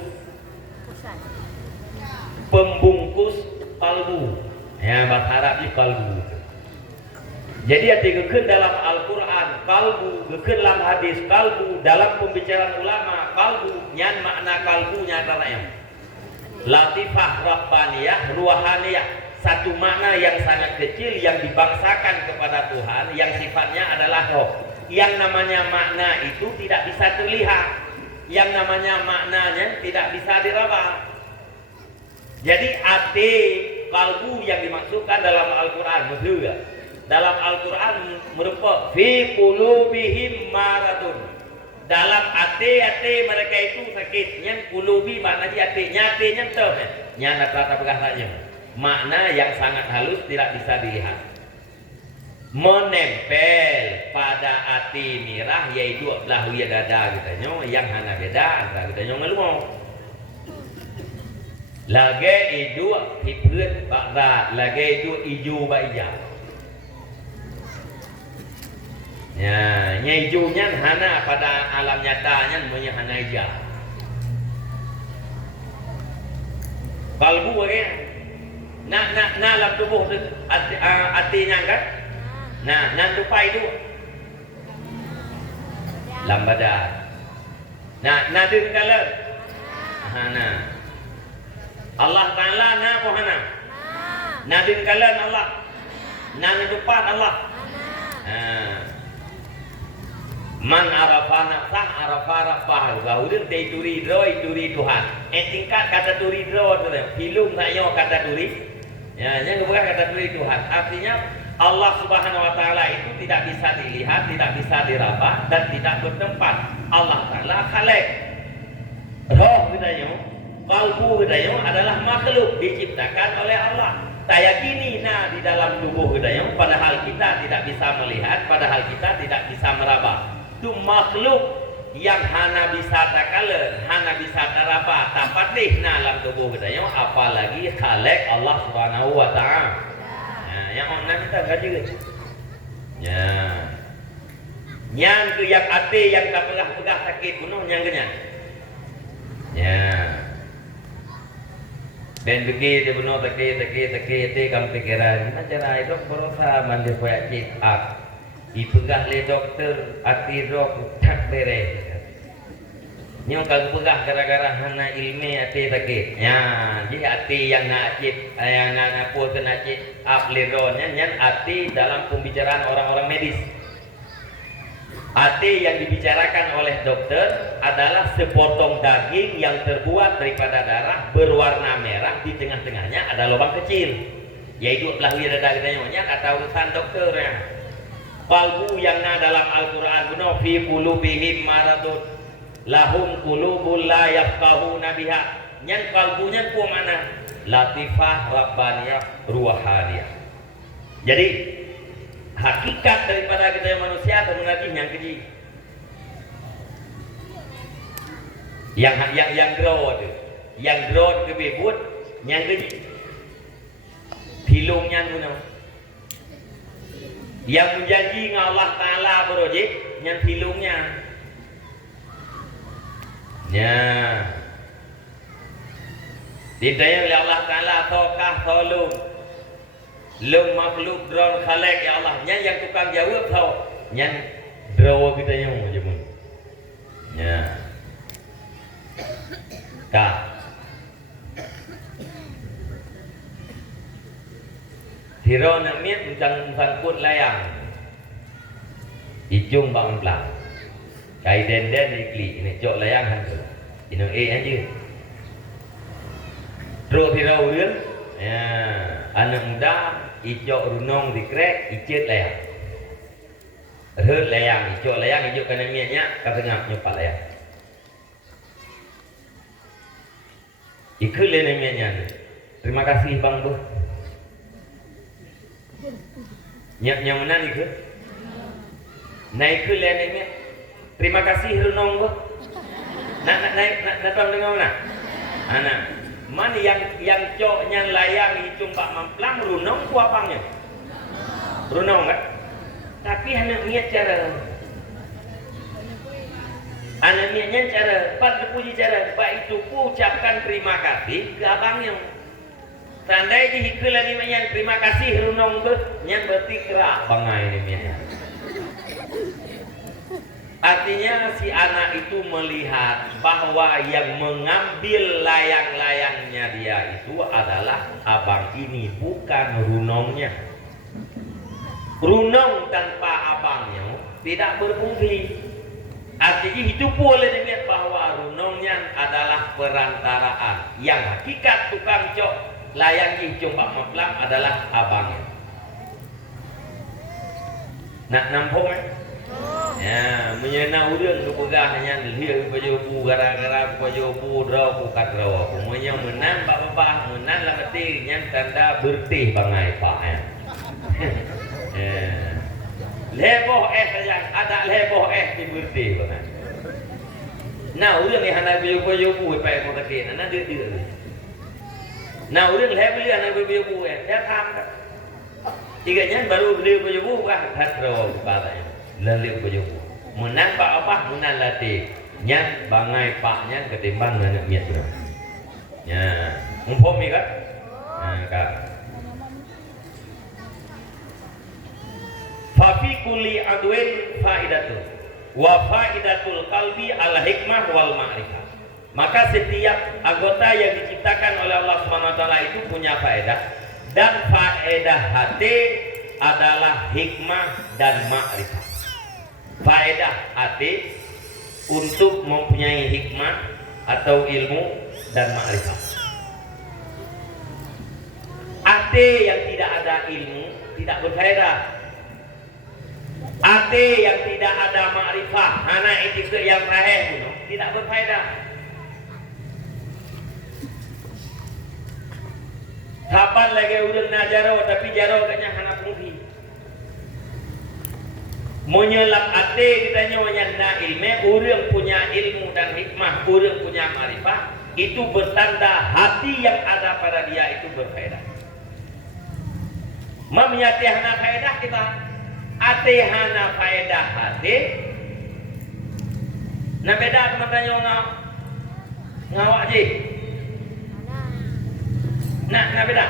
Pembungkus kalbu. Ya, bahasa Arabnya kalbu. Jadi hati gekun dalam Al-Quran kalbu, gekun dalam hadis kalbu, dalam pembicaraan ulama kalbu, nyan makna kalbunya adalah yang latifah rabbaniyah, ruhaniyah, satu makna yang sangat kecil yang dibangsakan kepada Tuhan, yang sifatnya adalah roh. Yang namanya makna itu tidak bisa terlihat, yang namanya maknanya tidak bisa diraba. Jadi hati kalbu yang dimaksudkan dalam Al-Quran betul. Dalam Al-Quran merupakan fi qulubihim maradun. Dalam hati mereka itu sakit. Yang qulubi maknanya hati. Nyatanya betul. Nyana kata bahasanya. Makna yang sangat halus tidak bisa dilihat. Menempel pada hati mirah yaitu adalah wia dada katanya. Yang hana beda antara katanya ngeluh. Lagi itu hibrit bakda. Lagi itu ijo baija. Ya, nyejunya hana pada alam nyatanya namanya hana ija. kalbu kan na dalam tubuh tu artinya kan nan tupai tu lam badan na din kala na Allah Taala na pohana na din kala Allah na tupat Allah man arafa nafsah arafa rabbah gaurin te turi Tuhan tingkat kata turi tu pilum sayo kata turi ya yang bukan kata turi Tuhan artinya Allah Subhanahu wa taala itu tidak bisa dilihat, tidak bisa diraba dan tidak bertempat. Allah Taala khalik. Roh kita kalbu kita adalah makhluk diciptakan oleh Allah. Tak yakini di dalam tubuh kita padahal kita tidak bisa melihat, padahal kita tidak bisa meraba. Itu makhluk yang hana bisa takalen, hana bisa teraba, tak patih dalam tubuh kita apalagi khalik Allah Subhanahu wa taala. Yang orang kita kaji ya yang ke yang ate yang tak pegah sakit bunuh yang kenyang ya dan begitu dia bunuh teki kamu pikiran macam itu berusaha mandi koyak cip ipegah le dokter ati rok tak beres nyong kagak pegah gara-gara hana ilmi ati teki ya jadi ati yang nak cip yang nak pun kena cip apleronnya yang ati dalam pembicaraan orang-orang medis. Ati yang dibicarakan oleh dokter adalah sepotong daging yang terbuat daripada darah berwarna merah, di tengah-tengahnya ada lubang kecil yaitu lahir dada katanya kata urusan dokternya. Kalbu yang dalam Al-Quran benar fi qulubihim maradun lahum qulubul la yafqahuna biha yang kalbunya ku mana latifah rabbaniyah ruhaniyah. Jadi hakikat daripada kita manusia sebenarnya yang keji yang growth kebebut yang keji filungnya guna yang menjanji dengan Allah Ta'ala berojek yang filungnya ya didaya oleh Allah Ta'ala tokah tolong lum makhluk drone khalek ya Allah yang tukang jawab tau yang draw kita yang macam ya tak hero namit bukan sangkut layang ijung bang pelang kai den ikli ini cok layang hantu ini aja terus hero urian ya anak muda ijok runong dikrek icet layang hut layang ijok layang ijok kena miatnya katengah nyopak layang ikut lene miatnya terima kasih bang bu yang mana ikut naik ke lene miat terima kasih runong bu nak tong dengan mana anak mana yang coknya layang hitung pak mamplang runong ku apangnya runong kan tapi anak niat cara anak niatnya cara pak dipuji cara pak itu ku ucapkan terima kasih ke abangnya tandai dihikul lagi yang terima kasih runong tu yang berarti kerak bangai ini mianya artinya si anak itu melihat bahwa yang mengambil layang-layangnya dia itu adalah abang ini, bukan runongnya. Runong tanpa abangnya tidak berfungsi. Artinya itu boleh dilihat bahwa runongnya adalah perantaraan. Yang hakikat tukang cok layang hijau pak maplang adalah abangnya. Nak nampung ya menyenang udang lu pegah hanya lihat baju gara-gara baju draw bukan draw semuanya menang bapak menang lah mati yang tanda bertih bangai pak ya leboh saja ada leboh di bertih bangai nah udang yang hendak baju pakai mau kaki nah dia nah udang leboh dia hendak baju dia tham tiganya baru beli baju kan draw bapak lalu berjumpa menang pak apa menang latih nya bangai paknya ketimbang anak miat ya Umpam ya kan? Nah, Kak. Fa fi kulli adwin faidatun wa faidatul qalbi al hikmah wal ma'rifah. Maka setiap anggota yang diciptakan oleh Allah Subhanahu wa taala itu punya faedah, dan faedah hati adalah hikmah dan ma'rifah. Faedah hati untuk mempunyai hikmah atau ilmu dan ma'rifah. Hati yang tidak ada ilmu tidak berfaedah. Hati yang tidak ada ma'rifah, anak itu yang terakhir tidak berfaedah. Kapan lagi udah najaro tapi jaro kanya anak mudi. Menyelap hati kita nyawanya ilmu, orang punya ilmu dan hikmah, orang punya ma'rifah, itu bertanda hati yang ada pada dia itu berfaedah. Menyati hana faedah kita, hati hana faedah hati. Nah beda teman-teman ngawak je. Nah beda.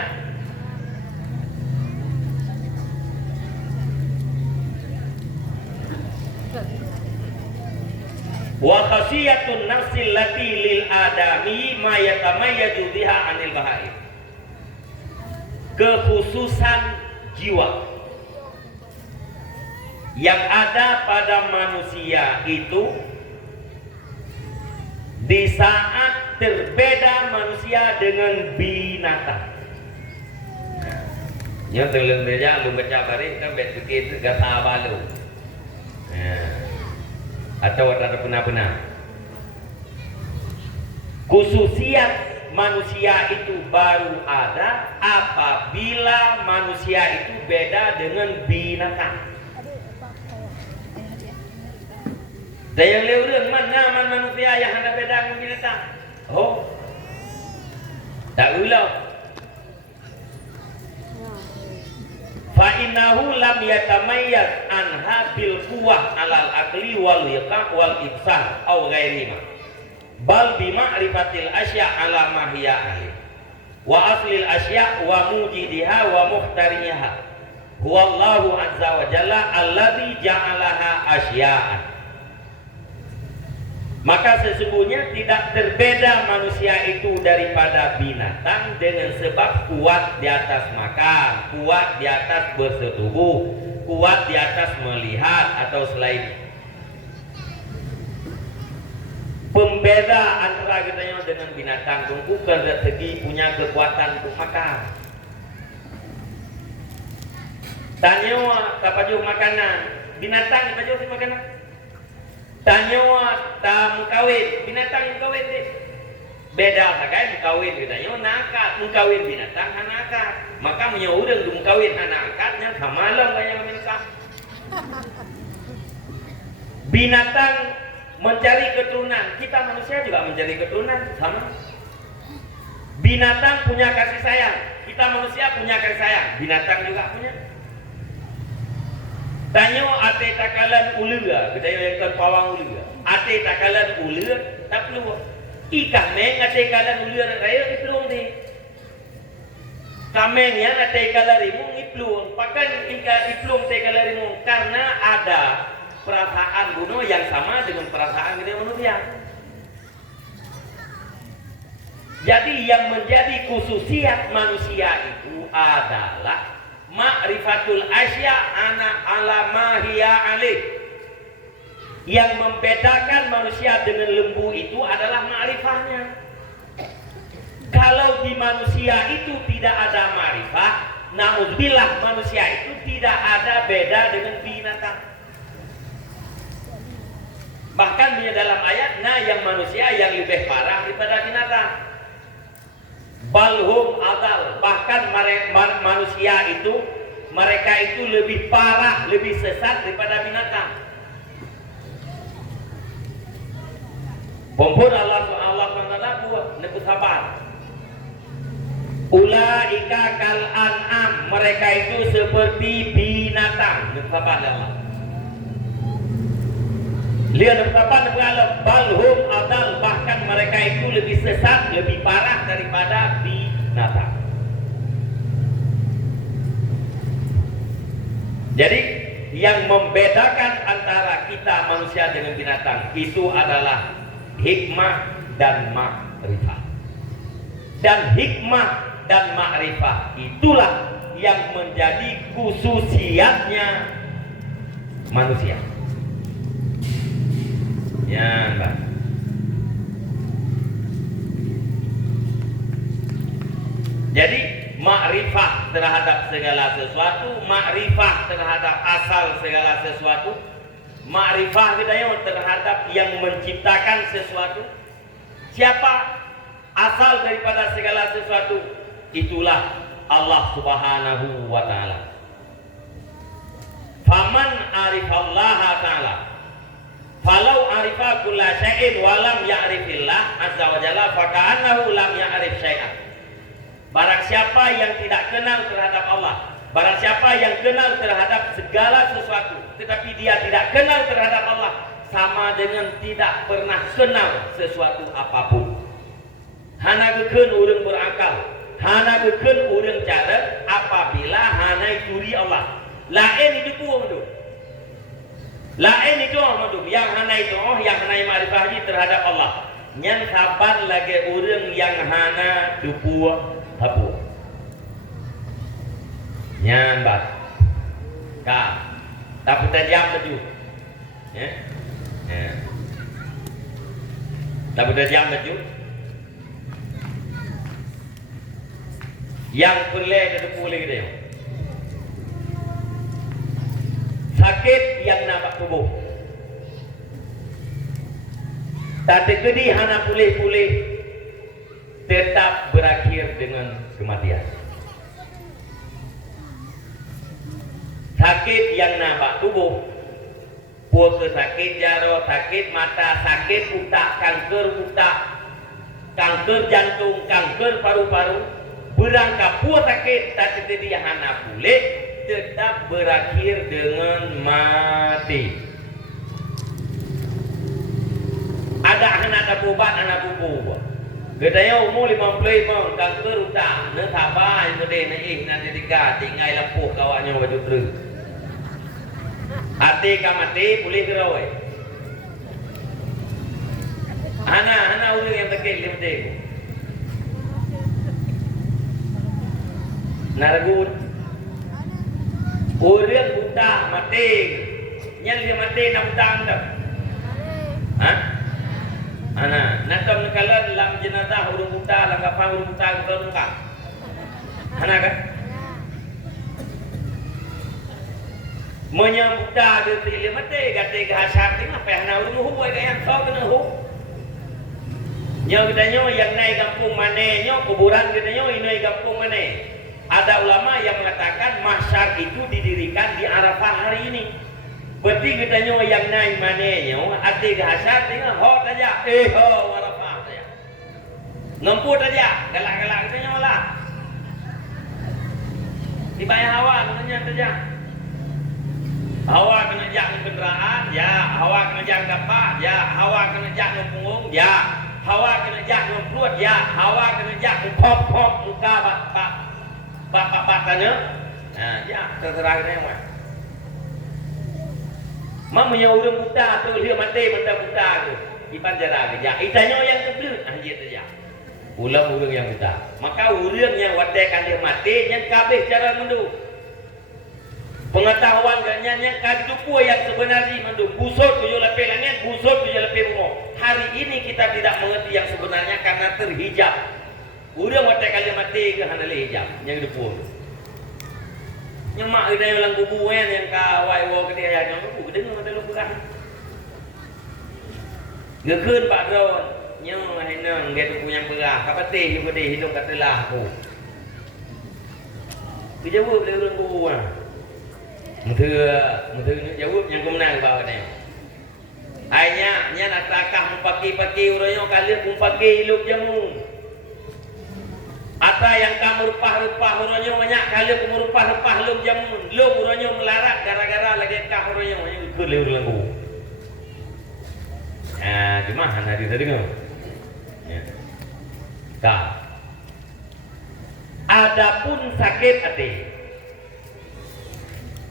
Wa khasiyatun nafsil lati lil adami ma yatamayyazu biha anil bahaim. Kekhususan jiwa yang ada pada manusia itu di saat berbeda manusia dengan binatang. Yang terleng beja lu baca baring kan bet begitu gasa balu. Atau ada benar-benar. Khususiat manusia itu baru ada apabila manusia itu beda dengan binatang. Dan yang leureun mana manusia yang ada beda dengan binatang? Oh, tak ulau. Fa innahu lam yatamayyaz anha bil quwwah alal aqli wal yaqah wal ibsar aw ghairihima bal bi ma'rifatil asya ala ma hiya ahli wa aslil asya wa mujidiha wa muhtariha huwallahu azza wa jalla alladzi ja'alaha asya'an. Maka sesungguhnya tidak terbeda manusia itu daripada binatang dengan sebab kuat di atas makan, kuat di atas bersetubuh, kuat di atas melihat atau selain. Pembeda antara kita dengan binatang itu bukan dari segi punya kekuatan untuk makan. Tanya kapaju makanan, binatang kapaju si makanan. Tanya tak kawin, binatang yang kawin deh. Beda sakai kawin kita nakat, mengkawin binatang nakat. Maka menyeurang mengkawin nakatnya sama malam banyak minta. Binatang mencari keturunan, kita manusia juga mencari keturunan sama. Binatang punya kasih sayang, kita manusia punya kasih sayang, binatang juga punya. Tanya ate takalan ulia, kita yang kan pawang ulia. Ate takalan ulia, tak perlu. Ikan meng ate takalan ulia raya iplung ni. Kameng yang ate takalan iplung, pakan iplung takalan rimu karena ada perasaan bunuh yang sama dengan perasaan kita manusia. Jadi yang menjadi khususiat manusia itu adalah ma'rifatul asya ana ala mahiya alih. Yang membedakan manusia dengan lembu itu adalah ma'rifahnya. Kalau di manusia itu tidak ada ma'rifah, na'udzubillah manusia itu tidak ada beda dengan binatang. Bahkan di dalam ayat, nah yang manusia yang lebih parah daripada binatang. Balhum adal, bahkan manusia itu mereka itu lebih parah, lebih sesat daripada binatang. Pompon Allah SWT buat neku sabar. Ulaika kal an'am, mereka itu seperti binatang. Neku sabar Allah. Lihat betapa balhum adal, bahkan mereka itu lebih sesat, lebih parah daripada binatang. binatang. Jadi yang membedakan antara kita manusia dengan binatang itu adalah hikmah dan makrifah. Dan hikmah dan makrifah itulah yang menjadi khususiatnya manusia. Ya, Mbak. Jadi makrifah terhadap segala sesuatu, makrifah terhadap asal segala sesuatu, makrifah kita terhadap yang menciptakan sesuatu. Siapa asal daripada segala sesuatu? Itulah Allah Subhanahu wa taala. Faman arifallaha ta'ala falau arifa kulla syai'in wa lam ya'rifillah azza wa jalla fa ka'annahu lam ya'rif syai'an. Barang siapa yang tidak kenal terhadap Allah, barang siapa yang kenal terhadap segala sesuatu tetapi dia tidak kenal terhadap Allah, sama dengan tidak pernah kenal sesuatu apapun. Hana gekeun urang berakal, hana gekeun urang cara apabila hana curi Allah. Lain itu puang tu. Lain itu madum yang hana itu yang hana ma'rifah terhadap Allah. Nyan sabar lagi urang yang hana tupuang hapu. Nyan bat. Ka. Tapi tajam baju. Ya. Ya. Tapi tajam baju. Yang boleh kedepu lagi dia. Sakit yang nampak tubuh. Tapi gedi hana pulih-pulih tetap berakhir dengan kematian. Sakit yang nampak tubuh, puasa sakit jaro, sakit mata, sakit utak, kanker jantung, kanker paru-paru, berangkat puas sakit tapi gedi hana pulih tetap berakhir dengan mati. Ada anak obat, anak bubu. Gedaya umur 55 kanker utak, ne sabar itu deh nanti tiga tinggal lampu kawaknya wajib terus. Hati mati boleh gerawai. Anak orang yang tekil limte. Naragut. Orang buta mati, yang dia mati nak buta anda, hah? Anak, nanti kalau dalam jenazah orang buta, langgapan orang buta bukan muka, anak kan? Menyambut dah dia pilih mati, kata hasar ni apa yang nak orang hukum, yang kau kena hukum. Nyo kita nyo yang naik kampung mana, nyo kuburan kita nyo ini kampung mana. Ada ulama yang mengatakan mahsyar itu didirikan di Arafah hari ini. Berarti kita nyo yang naik mana nyo, hati hasar tinggal ho saja, ho Arafah saja. Ngemput saja, galak-galak kita nyo lah. Dibayar hawa namanya saja. Hawa kena jak kenderaan, ya. Hawa kena jak kapal, ya. Hawa kena jak punggung, ya. Hawa kena jak perut, ya. Hawa kena jak pop-pop muka bapak tanya. Nah, ya terserah kena yang mana. Mamanya orang buta tu dia mati benda buta tu. Di penjara ke ya. Itanya yang kebelut anjir saja. Ulang orang yang buta. Maka orang yang watekan dia mati yang kabeh cara mendu. Pengetahuan ganyannya kadupu yang sebenarnya mendu. Busuk tujuh lepih langit, busuk tujuh lepih bumi. Hari ini kita tidak mengerti yang sebenarnya karena terhijab. Orang watekan dia mati ke hana hijab yang depu. Yang mak kita yang lang kubu yang kawai wo ke dia yang kubu dengar mata lu bukan. Gekeun Pak Dron, nyo heneng dia tu punya perah. Kapatih ibu dia hidup katelah aku. Dia jawab dia orang kubu ah. Menteri jawab yang kemenang bawa ni. Akhirnya nya nak takah mempaki-paki uranyo kali mempaki hidup jamu. Ata yang kamu rupah-rupah uranyo banyak kali kamu rupah-rupah lum jamu. Lum uranyo melarat gara-gara lagi kah uranyo yang ikut lewur lembu. Ah, cuma hana di tadi kan. Ya. Kah. adapun sakit hati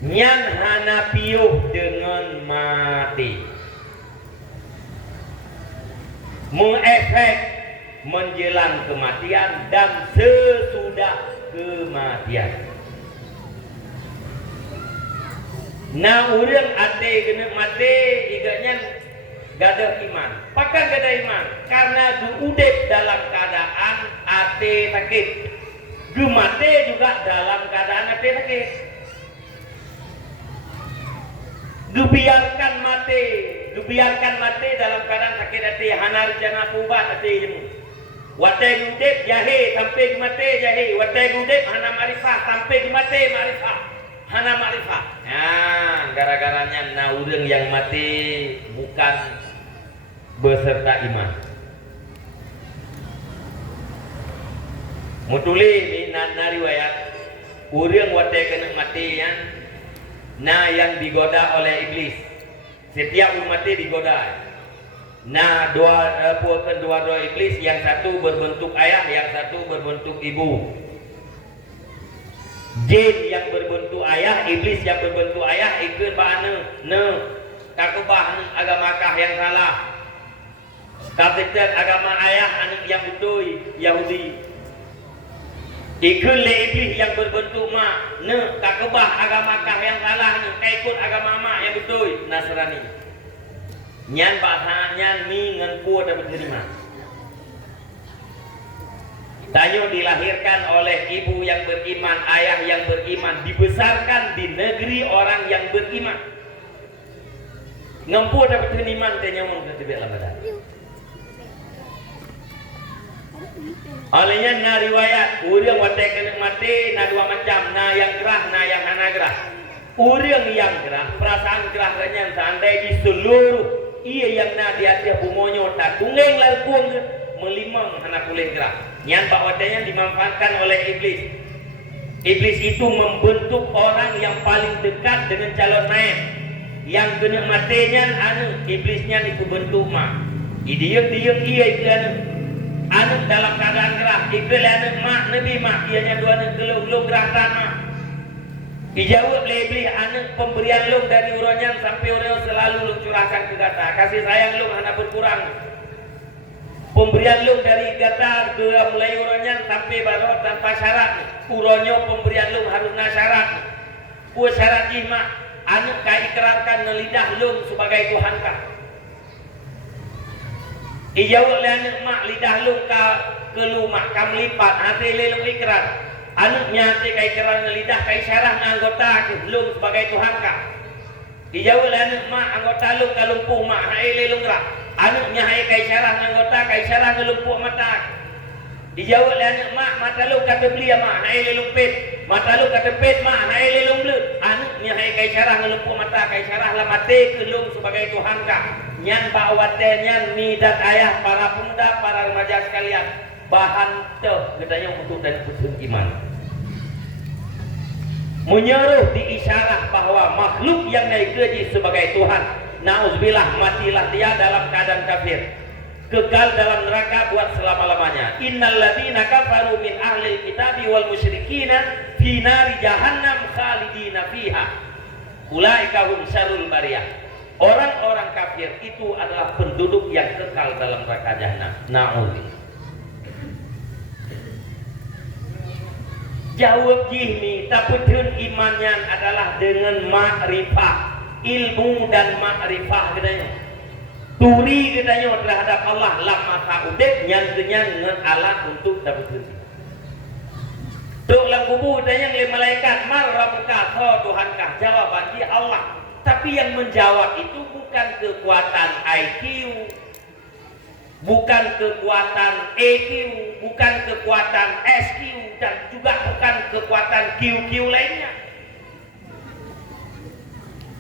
nyan hana piuh dengan mati, mengefek menjelang kematian dan sesudah kematian. Nah urang ate kena mati iganya gada iman. Pakan gada iman karena diudip dalam keadaan ate sakit. Gemate juga dalam keadaan ate sakit. Dibiarkan mati dalam keadaan sakit hati. Hanar jana pubat hati jemu. Watai gudep jahe sampai mati jahe. Watai gudep hana marifah sampai mati marifah. Hana marifah. Nah, gara-garanya na urang yang mati bukan beserta iman. Mutuli ni na riwayat urang watai kena mati yang yang digoda oleh iblis. Setiap umat digoda. Nah, dua iblis, yang satu berbentuk ayah, yang satu berbentuk ibu. Jin yang berbentuk ayah, iblis yang berbentuk ayah, ikut bahana takubah agama kah yang salah. Katakan agama ayah anak yang betul Yahudi. Ikut le iblis yang berbentuk mak, takubah agama kah yang salah, ikut agama mak yang betul Nasrani. Nyan bahasanya mi ngengku dapat terima. Tanyo dilahirkan oleh ibu yang beriman, ayah yang beriman, dibesarkan di negeri orang yang beriman. Ngempu dapat terima tanya mun ketebek lamadan. Olehnya na riwayat urang watai kena mati na dua macam, na yang gerah, na yang hana gerah. Urang yang gerah, perasaan gerahnya seandainya di seluruh ia yang na di atas bumonyo tak tunggeng lalpung melimang hana kulit gerah. Yang pak watanya dimanfaatkan oleh iblis. Iblis itu membentuk orang yang paling dekat dengan calon naik. Yang kena matinya iblisnya itu bentuk mak. Dia ia iklan anu dalam keadaan gerah. Iklan anu mak nabi mak ianya dua anu gelung gerah tanah. Dijawab oleh iblis anu pemberian lu dari uronyan sampai orang selalu lu curahkan ke gata. Kasih sayang lu hana berkurang. Pemberian lu dari gata ke mulai uronyan sampai baru tanpa syarat. Uronyo pemberian lu harus na syarat. Puas syarat jima anu kai ikrarkan ngelidah lu sebagai Tuhan kah. Dijawab oleh anu mak lidah lu ke lu mak kam lipat hati lu ikrar. Anu nyate kai keran lidah kai syarah anggota belum sebagai Tuhan kah. Dijauh anu mak anggota lu kalumpuh mak hae lelung rak. Anu nya hae kai syarah anggota kai syarah ngelumpuh mata. Dijauh anu mak mata lu kata beli mak hae lelung pet. Mata lu kata pet mak hae lelung bleu. Anu nya hae kai syarah ngelumpuh mata kai syarah la mate kelung sebagai Tuhan kah. Nyan bawate nyan midat ayah para pemuda para remaja sekalian. Bahan teh gedanya untuk dan pesun iman. Menyeruh diisyarat bahwa makhluk yang naik gaji sebagai Tuhan, nauzubillah matilah dia dalam keadaan kafir, kekal dalam neraka buat selama-lamanya. Innal ladzina kafaru min ahlil kitabi wal musyrikina fi nari jahannam khalidina fiha. Ulaika hum syarrul bariyah. Orang-orang kafir itu adalah penduduk yang kekal dalam neraka jahanam. Nauzubillah. Jawab jihni taputun imannya adalah dengan ma'rifah, ilmu dan ma'rifah katanya. Turi katanya terhadap Allah lama ta'udek nyan-nyan dengan alat untuk dapat rezeki. Tuk lang kubur katanya oleh malaikat mar rabbuka Tuhankah, jawaban dia Allah. Tapi yang menjawab itu bukan kekuatan IQ, bukan kekuatan EQ, bukan kekuatan SQ, dan juga bukan kekuatan QQ lainnya.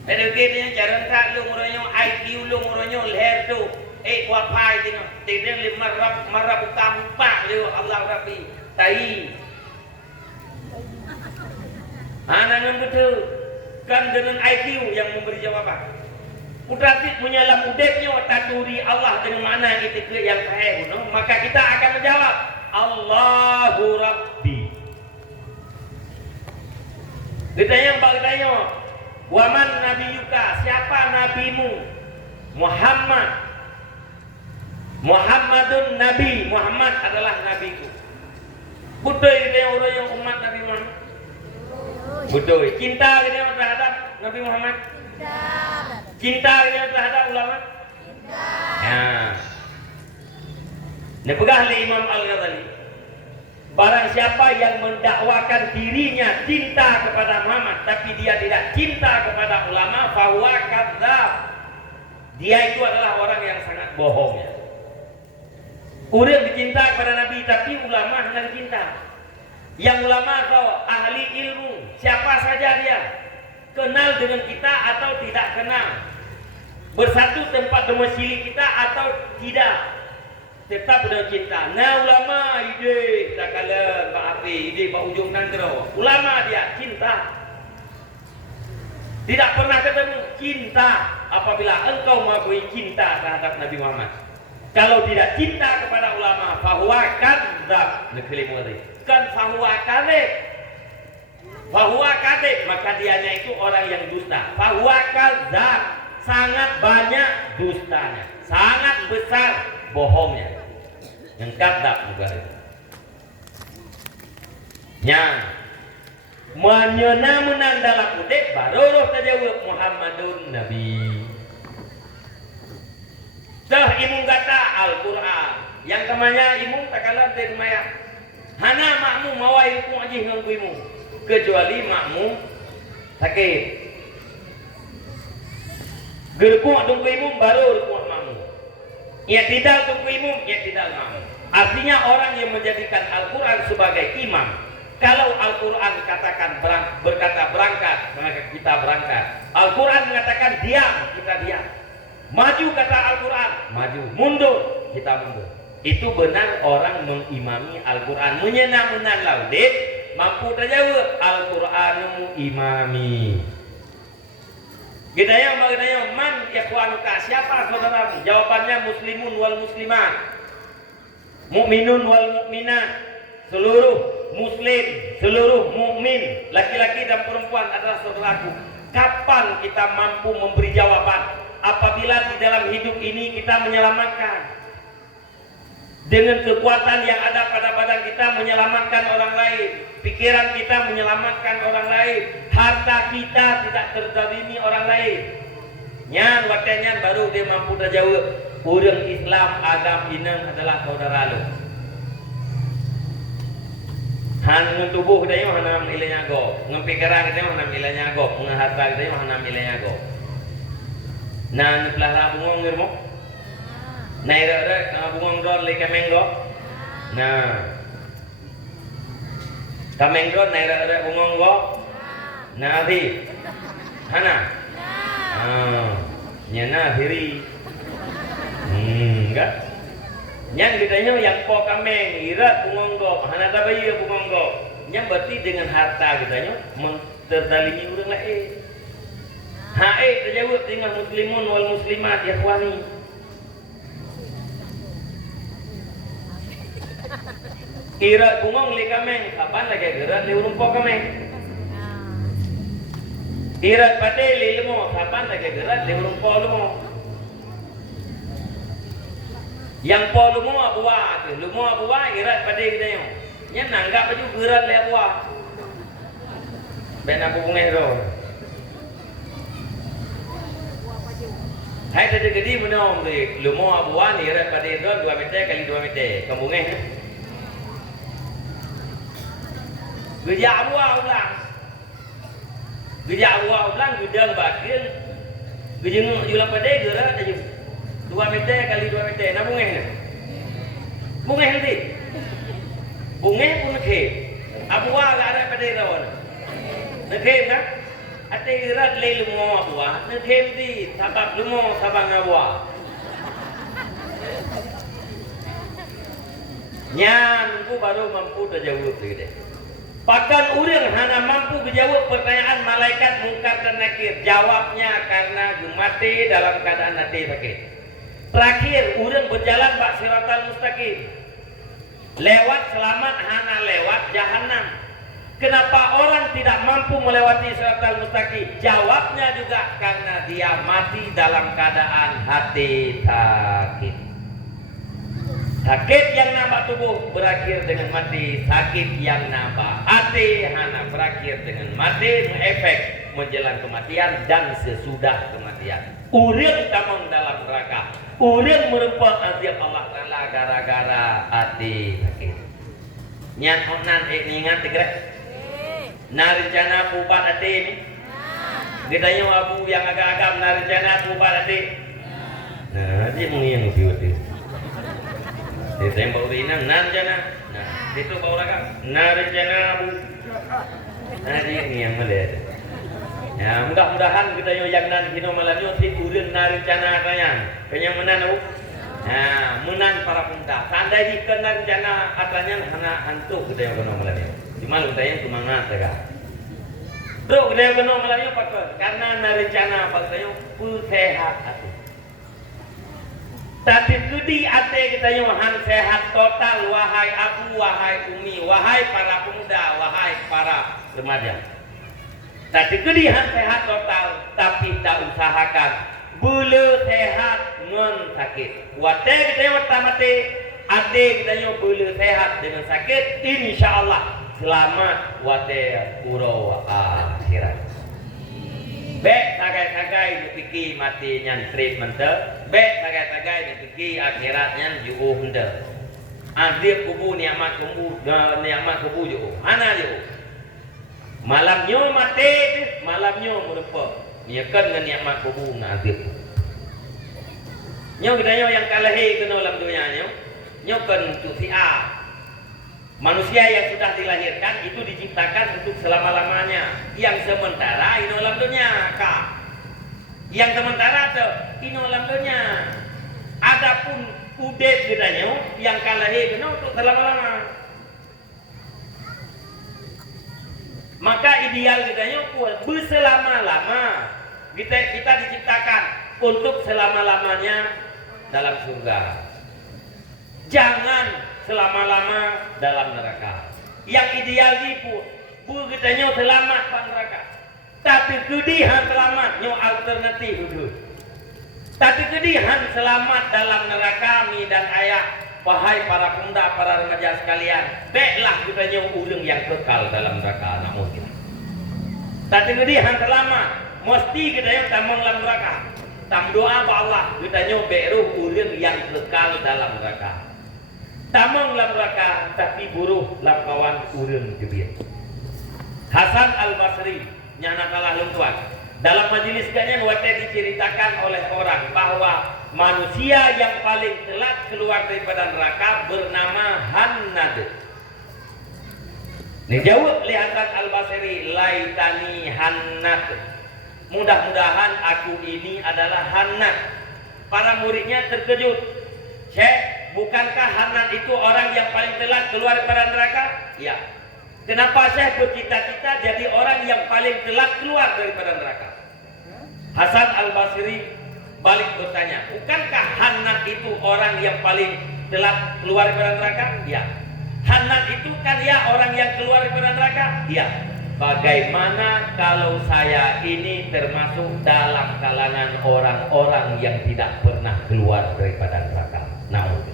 Ada gini jarang tak lu nguronyo IQ lu nguronyo leher tu, wapai tino, tidak lima marah bukan pak lu Allah Rabbi, tai. Anak betul kan dengan IQ yang memberi jawaban. Berarti menyalam udeknya taturi Allah dengan mana itu ke yang sahih, no? Maka kita akan menjawab Allahu Rabbi. Ditanya mbak ditanya, waman nabiyuka, siapa nabimu? Muhammad. Muhammadun nabi, Muhammad adalah nabiku. Betul dia orang yang umat Nabi Muhammad. Betul. Cinta dia terhadap Nabi Muhammad. Cinta dia terhadap ulama. Ya. Ini pegah oleh Imam Al-Ghazali. Barang siapa yang mendakwakan dirinya cinta kepada Muhammad tapi dia tidak cinta kepada ulama, fahuwa kadzdzab. Dia itu adalah orang yang sangat bohong ya. Orang dicinta kepada Nabi tapi ulama hanya dicinta. Yang ulama atau ahli ilmu, siapa saja dia, kenal dengan kita atau tidak kenal, bersatu tempat domisili kita atau tidak, tetap sudah cinta. Nah ulama ide tak kala Pak Api, ide Pak Ujung Nanggro, ulama dia cinta. Tidak pernah ketemu cinta apabila engkau mengakui cinta terhadap Nabi Muhammad. Kalau tidak cinta kepada ulama, fahuwa kadzdzab. Nekelimu tadi. Kan fahuwa kadzib. Fahuwa kadzib, maka dianya itu orang yang dusta. Fahuwa kadzdzab, sangat banyak dustanya, sangat besar bohongnya. Yang kadzdzab juga itu. Nya menyenang dalam kutip baru terjawab Muhammadun Nabi. Dah imum kata Al-Quran. Yang kamanya imum tak kalah dari maya. Hana makmum mawai hukum aja dengan imum. Kecuali makmum sakit. Gerkuk tunggu imum baru gerkuk makmum. Ya tidak tunggu imum, ya tidak makmum. Artinya orang yang menjadikan Al-Quran sebagai imam. Kalau Al-Quran katakan berkata berangkat, maka kita berangkat. Al-Quran mengatakan diam, kita diam. Maju kata Al-Quran, maju. Mundur, kita mundur. Itu benar orang mengimami Al-Quran. Menyenang-menang laudit, mampu terjawab Al-Quranu imami. Kita yang mengenai man ikhwanuka, siapa saudaramu? Jawabannya muslimun wal muslimat, mukminun wal mukminat. Seluruh muslim, seluruh mukmin, laki-laki dan perempuan adalah saudaraku. Kapan kita mampu memberi jawaban? Apabila di dalam hidup ini kita menyelamatkan dengan kekuatan yang ada pada badan kita, menyelamatkan orang lain, pikiran kita menyelamatkan orang lain, harta kita tidak terzalimi orang lain. Nyan waktunya baru dia mampu terjawab. Orang Islam agam inang adalah saudara lu. Han tubuh kita yang hanam ilanya go, ngepikiran kita yang hanam ilanya go, ngeharta kita yang hanam ilanya go. Nan pelala bungong ngermo, naira bungong dor le kamenggo, nah kamenggo naira bungong go, nadi, hana, nyana diri, enggak. Yang ditanya yang po kameng, irat bungonggo, hana tabayi bungonggo. Yang berarti dengan harta ditanya menterdalimi orang lain. Hae terjawab dengan muslimun wal muslimat ya ikhwani. Irat bungong li kameng, kapan lagi gerak li urung po kameng. Irat pate li lemo, kapan lagi gerak li urung po lemo. Yang po lumo abuah, lumo abuah irat pada kita yang, yang nanggap baju gerak le abuah. Ben aku bungai ro. Hai tadi gede menom di lumo abuah ni irat pada itu 2 meter kali 2 meter, kembungai. Gede abuah ulang. Gede abuah ulang gudang bagian. Gede julang pada gerak aja. 2 meter kali 2 meter, nah bungeh ni? Bungeh nanti? Bungeh pun nekeh. Abuah tak ada pada irawan. Nekeh tak? Ate irat le lumo abuah, nekeh nanti. Sabab lumo sabang abuah. Nyan ku baru mampu terjawab lagi deh. Bahkan orang hanya mampu menjawab pertanyaan malaikat mungkar dan nakir. Jawabnya karena mati dalam keadaan hati sakit. Terakhir, orang berjalan bak siratal mustaqim. Lewat selamat hana lewat jahannam. Kenapa orang tidak mampu melewati siratal mustaqim? Jawabnya juga karena dia mati dalam keadaan hati sakit. Sakit yang nambah tubuh berakhir dengan mati. Sakit yang nambah hati hana berakhir dengan mati, mengefek menjelang kematian dan sesudah kematian. Urang tamang dalam neraka. Urang merempat azab Allah Ta'ala gara-gara hati sakit. Nyan onan ingat tigrek. Nah rencana pupat hati ini. Ditanya abu yang agak-agak nah rencana pupat hati. Nah dia mengiang siwat itu. Dia bau rinang nah rencana. Nah itu bau agak. Nah rencana abu. Nah dia mengiang melihat. Ya mudah-mudahan kita yang nan kino malanyo si urang nah rencana kayang. Kayang menan abu. Nah menan para pemuda. Tandai jika nah rencana atanya hana hantu kita yang kena malanyo. Cuma lu tanya kemana tega? Tuh dia kena malamnya pakai karena rencana pakai sehat hati. Tapi kudi ate kita han sehat total wahai abu, wahai umi, wahai para pemuda, wahai para remaja. Tapi kudi han sehat total tapi tak usahakan bulu sehat ngon sakit. Wate kita mati ate kita bulu sehat dengan sakit insyaallah selamat wate uro akhirat. Bek sagai-sagai dipiki mati nyan treatment te. Bek sagai-sagai dipiki akhirat nyan juuh hende. Azib kubu nikmat kubu juuh. Ana juuh. Malamnyo mati, malamnyo merupa. Nyakan dengan nikmat kubu na azib. Nyo kita yang kalahi kena dalam dunia nyo. Nyo kan tu si A. Manusia yang sudah dilahirkan itu diciptakan untuk selama-lamanya. Yang sementara ini dalam dunia, Kak. Yang sementara itu ini dalam dunia. Adapun udet gedanya yang kalahi kena untuk selama-lama. Maka ideal gedanya berselama-lama. Kita diciptakan untuk selama-lamanya dalam surga. Jangan selama-lama dalam neraka. Yang ideal itu begitu selamat pada neraka. Tapi kedihan selamat nyo alternatif itu. Tapi kedihan selamat dalam neraka mi dan ayah. Wahai para pemuda, para remaja sekalian, baiklah kita urang yang kekal dalam neraka namun kita. Tapi kedihan selamat mesti kita tamang dalam neraka. Tam doa ba Allah kita beruh urang yang kekal dalam neraka. Tamang lam neraka tapi buruh lam kawan urang jebit. Hasan Al-Basri nyana kalah lumpuan. Dalam majelis kalian wate diceritakan oleh orang bahwa manusia yang paling telat keluar daripada neraka bernama Hannad. Ini jawab oleh Hasan Al-Basri, laitani Hannad. Mudah-mudahan aku ini adalah Hannad. Para muridnya terkejut. Syekh, bukankah Hannad itu orang yang paling telat keluar daripada neraka? Ya. Kenapa Syekh bercita-cita jadi orang yang paling telat keluar daripada neraka? Hasan Al-Basri balik bertanya, bukankah Hannad itu orang yang paling telat keluar daripada neraka? Ya. Hannad itu kan ya orang yang keluar daripada neraka? Ya. Bagaimana kalau saya ini termasuk dalam kalangan orang-orang yang tidak pernah keluar daripada neraka? Namun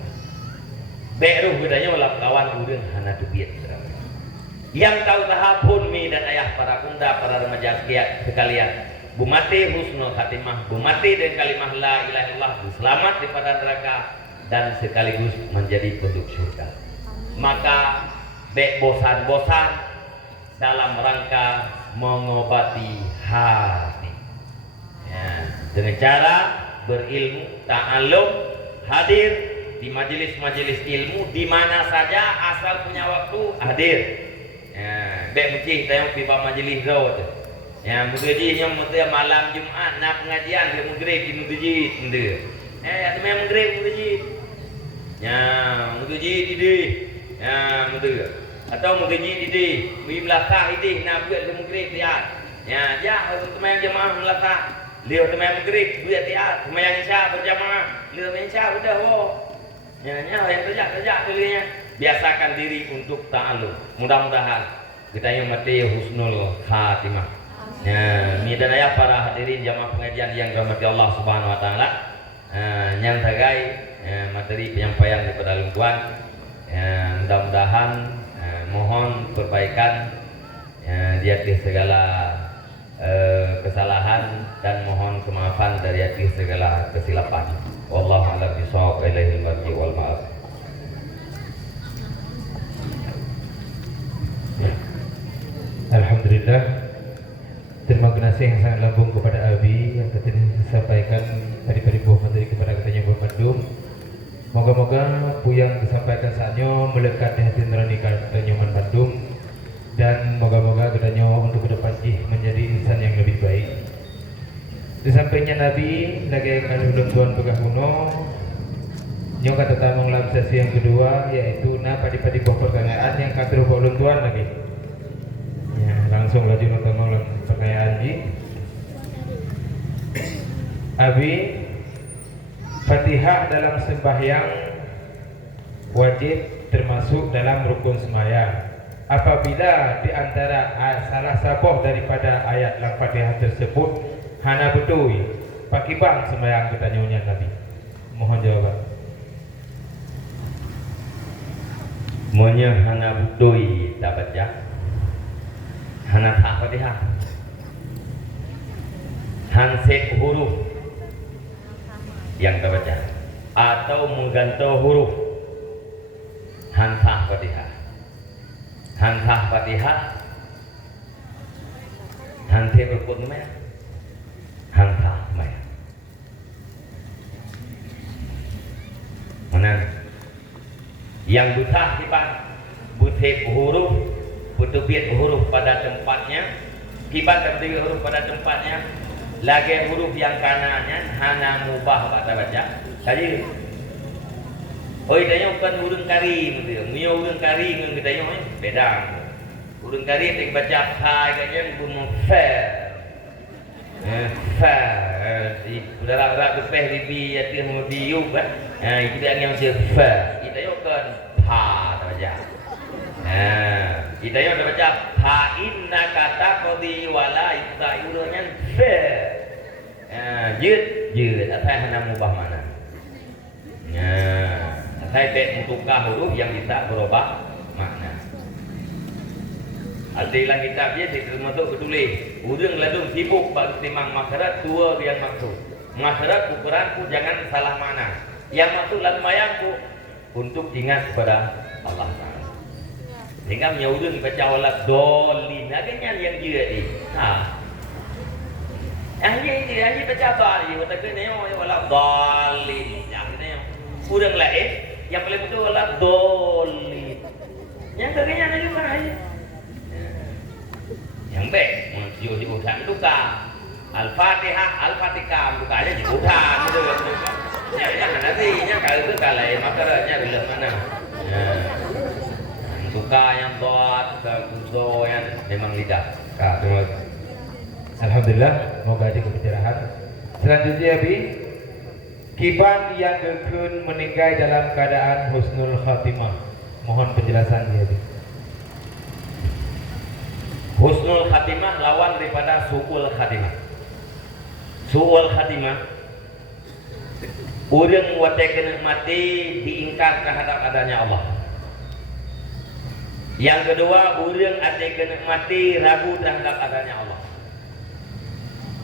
beruh bedanya walau kawan urang hana dubiet. Yang tahu tahapun mi dan ayah para bunda, para remaja sekalian, bumati husnul khatimah, bumati dengan kalimah la ilaha illallah, selamat daripada neraka dan sekaligus menjadi penduduk surga. Maka bosan-bosan dalam rangka mengobati hati. Ya, dengan cara berilmu, ta'alum, hadir di majelis-majelis ilmu di mana saja asal punya waktu hadir. Ya, dek mesti tayang piba majelis rawat. Ya, mugaji nyom mutia malam Jumat nak pengajian ke maghrib di mugaji mende. Ada memang maghrib mugaji. Ya, mugaji di. Ya, mende. Atau mugaji di. Wi belakang ini nak buat ke maghrib dia. Ya, teman jemaah belakang. Lihat teman maghrib buat dia, teman isya berjamaah. Lihat isya sudah Ya, yang kerja dulunya. Biasakan diri untuk ta'alum. Mudah-mudahan kita yang mati husnul khatimah. Ya, ini dan ayah para hadirin jamaah pengajian yang dirahmati Allah Subhanahu wa taala. Yang tagai materi penyampaian kepada Tuan. Mudah-mudahan mohon perbaikan di atas segala kesalahan dan mohon kemaafan dari atas segala kesilapan. Wallahu a'lam bishawab, ilaihil marji wal ma'ab. Alhamdulillah, terima kasih yang sangat lambung kepada Abi yang tadi disampaikan dari buah materi kepada katanya Buah Bandung. Moga-moga apa yang disampaikan saatnya melekat di hati nurani katanya Man Bandung, dan moga-moga katanya untuk ke depan menjadi insan yang lebih baik. Di sampingnya Nabi lagi kali Tuan Pegah Kuno yang kata tamang dalam sesi yang kedua, yaitu padi-padi buah pertanyaan yang kata ulun Tuan lagi. Ya, langsung laju nonton dalam pertanyaan ji. Abi, Fatihah dalam sembahyang wajib termasuk dalam rukun sembahyang. Apabila di antara salah satu daripada ayat dalam Fatihah tersebut hana betul pakai bang sembahyang pertanyaannya Nabi. Mohon jawaban. Monya hana budoi tak baca, hana tak Fatihah, hansek huruf yang tak baca, atau menggantung huruf hantah Fatihah, hantah Fatihah, hante berikut namanya, hantah namanya. Mana? Yang buta kipan butek huruf butubiat huruf pada tempatnya, kipan terdiri huruf pada tempatnya, lagi huruf yang kanannya hana mubah kata baca. Jadi oi tanya bukan urang kari gitu. Mio urang kari dengan kita yo beda. Urang kari yang baca fa kayaknya bumu fa. Fa di dalam rak teh bibi yati mu biu kan. Itu yang dia fa. Kita yo kan fa baca. Kita yo baca fa inna kata qadi wala ita urangnya fa. Jid apa hana mubah mana? Saya tak mentukar huruf yang bisa berubah makna. Aldilah kitab dia termasuk ketulis. Urang ladung sibuk bagi timang makharat tua yang maksud. Makharat ukuranku jangan salah mana. Yang maksud lagu mayangku untuk ingat kepada Allah Taala. Sehingga menyurung baca wala dolin. Agaknya yang dia ni. Yang baca dolin. Kata kena wala dolin. Yang ni urang lain yang paling betul adalah dolin. Yang kagaknya ada juga aja. Yang baik, diusaha tukar. Al-Fatihah, Al-Fatihah, bukanya diusaha gitu kan. Yang nantinya kalau itu kalau makaranya bila mana. Tukar yang buat, kuso yang memang lidah. Alhamdulillah, moga aja kebicarahan. Selanjutnya Abi, kiban yang gekun meninggal dalam keadaan husnul khatimah. Mohon penjelasan dia. Husnul khatimah lawan daripada su'ul khatimah. Su'ul khatimah urang wate kena mati diingkar terhadap adanya Allah. Yang kedua, urang ate kena mati ragu terhadap adanya Allah.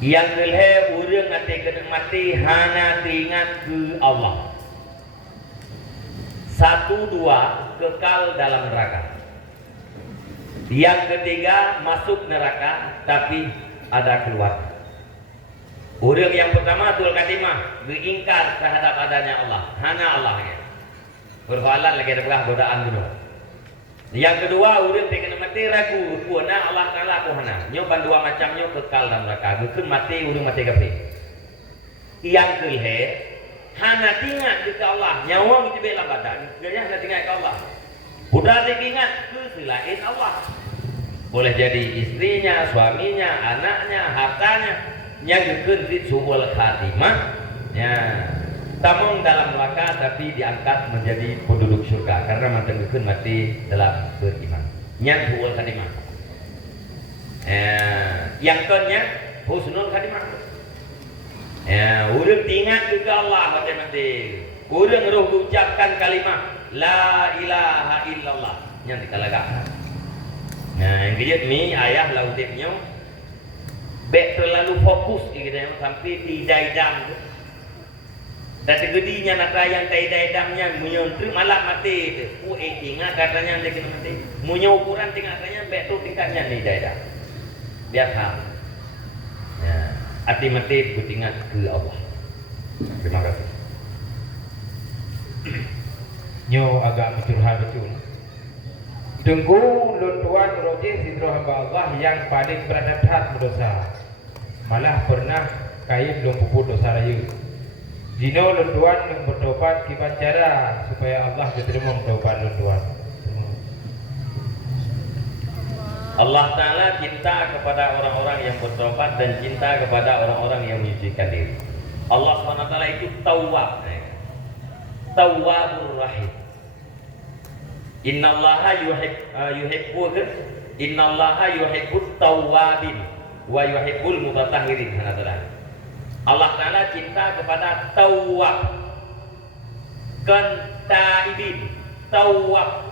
Yang kelhe urang ate kena mati hana teringat ke Allah. 1, 2 kekal dalam neraka. Yang ketiga masuk neraka tapi ada keluar. Urang yang pertama tul katimah diingkar terhadap adanya Allah, hana Allah ya. Berhalan lagi ada godaan dulu. Yang kedua urang kena mati ragu puana Allah Taala ku hana. Nyo dua macamnya kekal dalam neraka. Gekeun mati urang mati kafir. Yang kelhe hana tingat ke Allah, nyawa kita bela badan, dia hana tingat ke Allah. Udah diingat ke selain Allah. Boleh jadi istrinya, suaminya, anaknya, hartanya yang gekeun suul khatimah. Ya, tamong dalam neraka tapi diangkat menjadi penduduk surga karena mantan gekeun mati dalam beriman. Nya suul khatimah. Yang keempat husnul khatimah. Urang ingat juga Allah mati-mati. Urang roh ucapkan kalimat la ilaha illallah yang dikalagakan. Yang kejut ni ayah lautipnya bek terlalu fokus kita sampai tidak idam tu. Dan tegedinya nak yang tidak idamnya menyontri malah mati tu. Ingat katanya dia kena mati. Punya ukuran tingkatnya bek tu tingkatnya ni tidak idam. Biasa. Hati mati ingat ke Allah. Terima kasih. Nyo agak mencurhat betul. Tunggu luntuan roje sidro hamba Allah yang paling berat berdosa. Malah pernah kain belum puput dosa raya. Jino luntuan yang bertobat kiban cara supaya Allah diterima tobat luntuan. Allah Ta'ala cinta kepada orang-orang yang bertobat dan cinta kepada orang-orang yang menyucikan diri. Allah SWT itu Tawwab, Tawwabur Rahim. Innallaha yuhibbut tawwabin wa yuhibbul mutatahhirin. Allah Ta'ala cinta kepada Tawwab kan taibin. Tawwab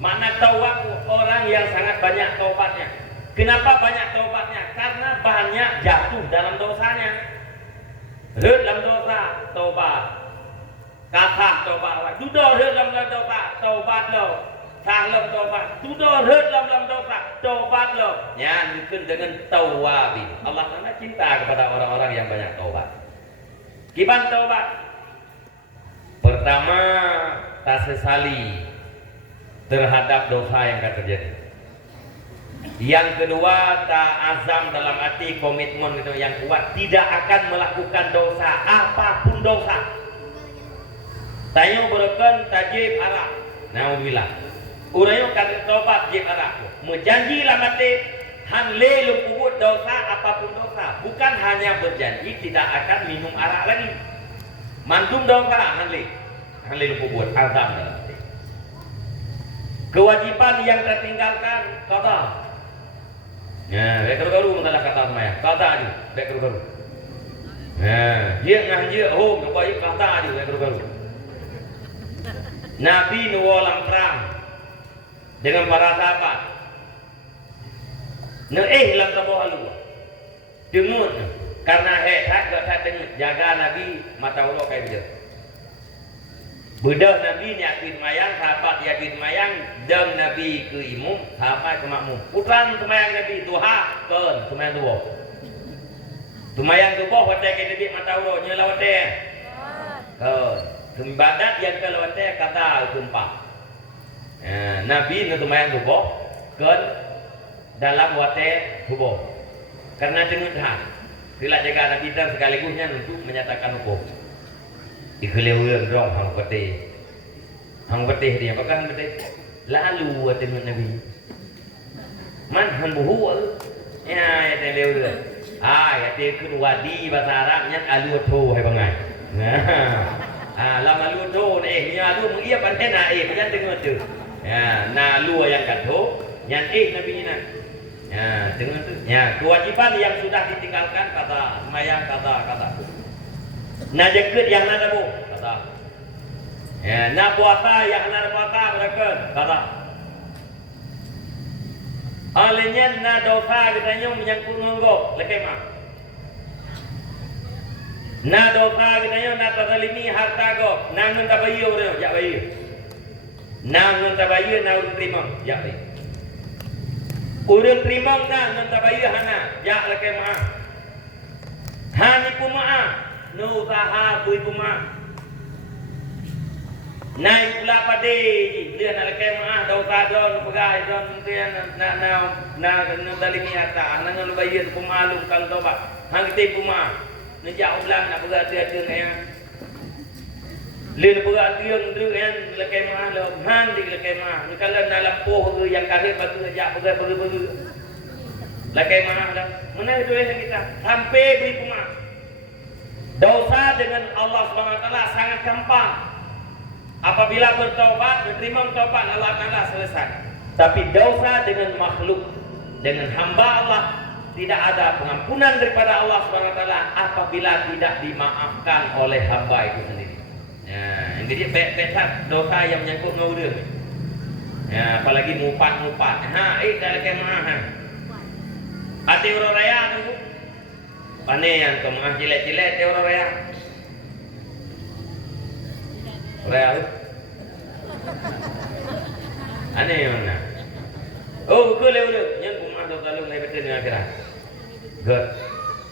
mana tawab orang yang sangat banyak taubatnya. Kenapa banyak taubatnya? Karena banyak jatuh dalam dosanya. Dalam dosa taubat. Kakak taubat. Sudah dalam dosa taubat lo. Salam taubat. Sudah dalam dosa taubat lo. Ya, bukan dengan tawabin. Allah Taala cinta kepada orang-orang yang banyak taubat. Gimana taubat? Pertama, tak sesali terhadap dosa yang akan terjadi. Yang kedua, tak azam dalam hati, komitmen itu yang kuat, tidak akan melakukan dosa, apapun dosa. Tayo berikan tajib arak. Nauzubillah. Urayo kata tobat jib arak. Menjanji lah mati hanle luput dosa apapun dosa. Bukan hanya berjanji tidak akan minum arak lagi. Mantum dosa hanle luput azam dalam hati. Kewajiban yang tertinggalkan qada. Ya, beker-beker mengalah kata semaya. Qada aja, beker-beker. Dia ngahje hom apa itu qada aja beker-beker. Nabi nuwalang perang dengan para sahabat. Lam tabuh alu. Dengut karena tak dengut jaga Nabi mata Allah kayak begitu. Budak Nabi ni akid mayang, sahabat yakid mayang, dan Nabi ke imum, sahabat ke makmum. Putran semayang Nabi, duha, kan, semayang tubuh. Semayang tubuh, watai ke Nabi mata Allah, nyala watai. Kan, sembadat yang ke watai, kata sumpah. Nabi ni semayang tubuh, kan, dalam watai tubuh. Karena dengut hak. Bila jaga Nabi dan sekaligusnya untuk menyatakan hukum. Ikhliawin rong hang petih dia bahkan petih lalu dengan Nabi man han buhu ya lewin ya dia wadi bahasa Arabnya alu tho hai bangai lama alu tho nya alu mengia pandai macam dengar tu ya na lu yang katho yang Nabi ni ya dengar tu ya kewajiban yang sudah ditinggalkan kata mayang kata na jeket yang nada bu kata. Ya, na puasa yang nada puasa mereka kata. Alenya na dosa katanya menyangkut ngonggok lekemah. Na dosa katanya na tazalimi harta go, na ngun tabayu orang jak bayu. Na ngun tabayu na urang terima jak bayu. Urang terima na ngun tabayu hana jak lekemah. Hani pumaa no usaha bui puma naik pula pada dia nak lekai maah dosa don pegai don dia na dalimi harta nang bayar pemalum kalau tobat hang kita puma nejak ulang nak berat dia yang lin berat dia yang lekai maah lo hang di lekai maah kalau dalam poh yang kahir batu nejak berat lekai maah dah mana itu yang kita sampai bui puma. Dosa dengan Allah SWT sangat gampang. Apabila bertobat, menerima taubat Allah Ta'ala selesai. Tapi dosa dengan makhluk dengan hamba Allah tidak ada pengampunan daripada Allah Subhanahu wa taala apabila tidak dimaafkan oleh hamba itu sendiri. Ya, ini dia bet-betan dosa yang menyangkut dengan urang. Ya, apalagi mupat-mupat. Dah kemah. Hati orang raya tu. Pandai yang kemah cilet-cilet dia orang raya. Raya tu. Aneh mana? Oh, betul le urang. Yang kemah tu kalau naik betul dengan akhirat. Good.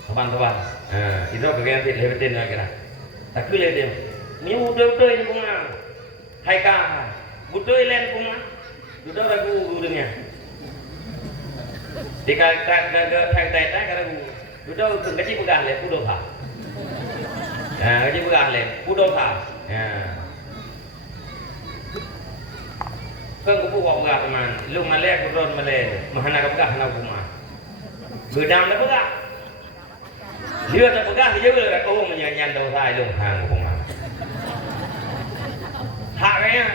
Kawan-kawan. Itu bagian nanti le betul dengan akhirat. Tak kule dia. Ni udah ini kemah. Hai kah. Betul le kemah. Sudah ragu urangnya. Jika tak ragu, sudah gaji pegang le pudo ha. Gaji pegang le pudo ha. Kan kupu kau pegang teman, lu malek kudron malek, mahana kau pegang nak rumah. Gedang dah pegang. Dia tak pegang dia juga kau menyanyian dosa lu hang rumah. Hak kaya.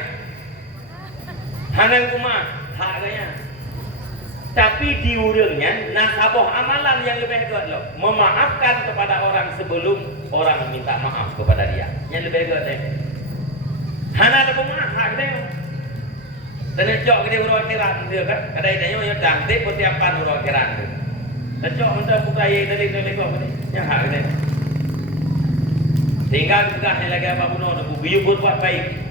Hanang rumah, hak kaya. Tapi di urangnya nasabah amalan yang lebih hebat loh, memaafkan kepada orang sebelum orang minta maaf kepada dia. Yang lebih hebat deh. Hana ada rumah, hak dia. Dan jok dia urang kiran dia kan, kadai dia yang cantik persiapan urang kiran tu. Dan jok untuk buka ye dari kau ni, yang hak dia. Tinggal juga lagi apa pun nak biu buat baik.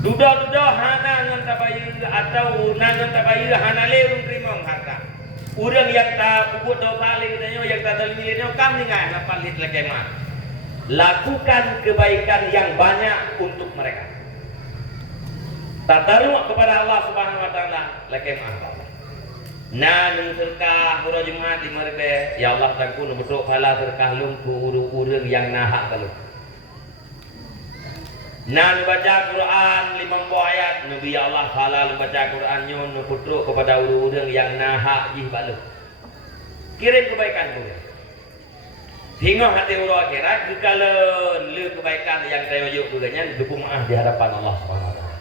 Duda-duda hana ngan tabayu atau nangan tabayu hana leung terima harta. Urang yang tak puput dosa lagi yang tak terlilit kam ni ngai nak palit lagi mah. Lakukan kebaikan yang banyak untuk mereka. Tadaruk kepada Allah Subhanahu wa taala lagi mah. Nan serkah urang Jumaat 5 ya Allah tangkun betul pala serkah lung ku urang yang nahak kalau. Nan baca Quran 50 ayat Nabi Allah halal baca Quran nyon putruk kepada urang yang nahak jih balu. Kirim kebaikan tu. Hingga hati urang akhirat dikaleun le kebaikan yang tayoyuk urangnya dukung maaf di hadapan Allah Subhanahu wa taala.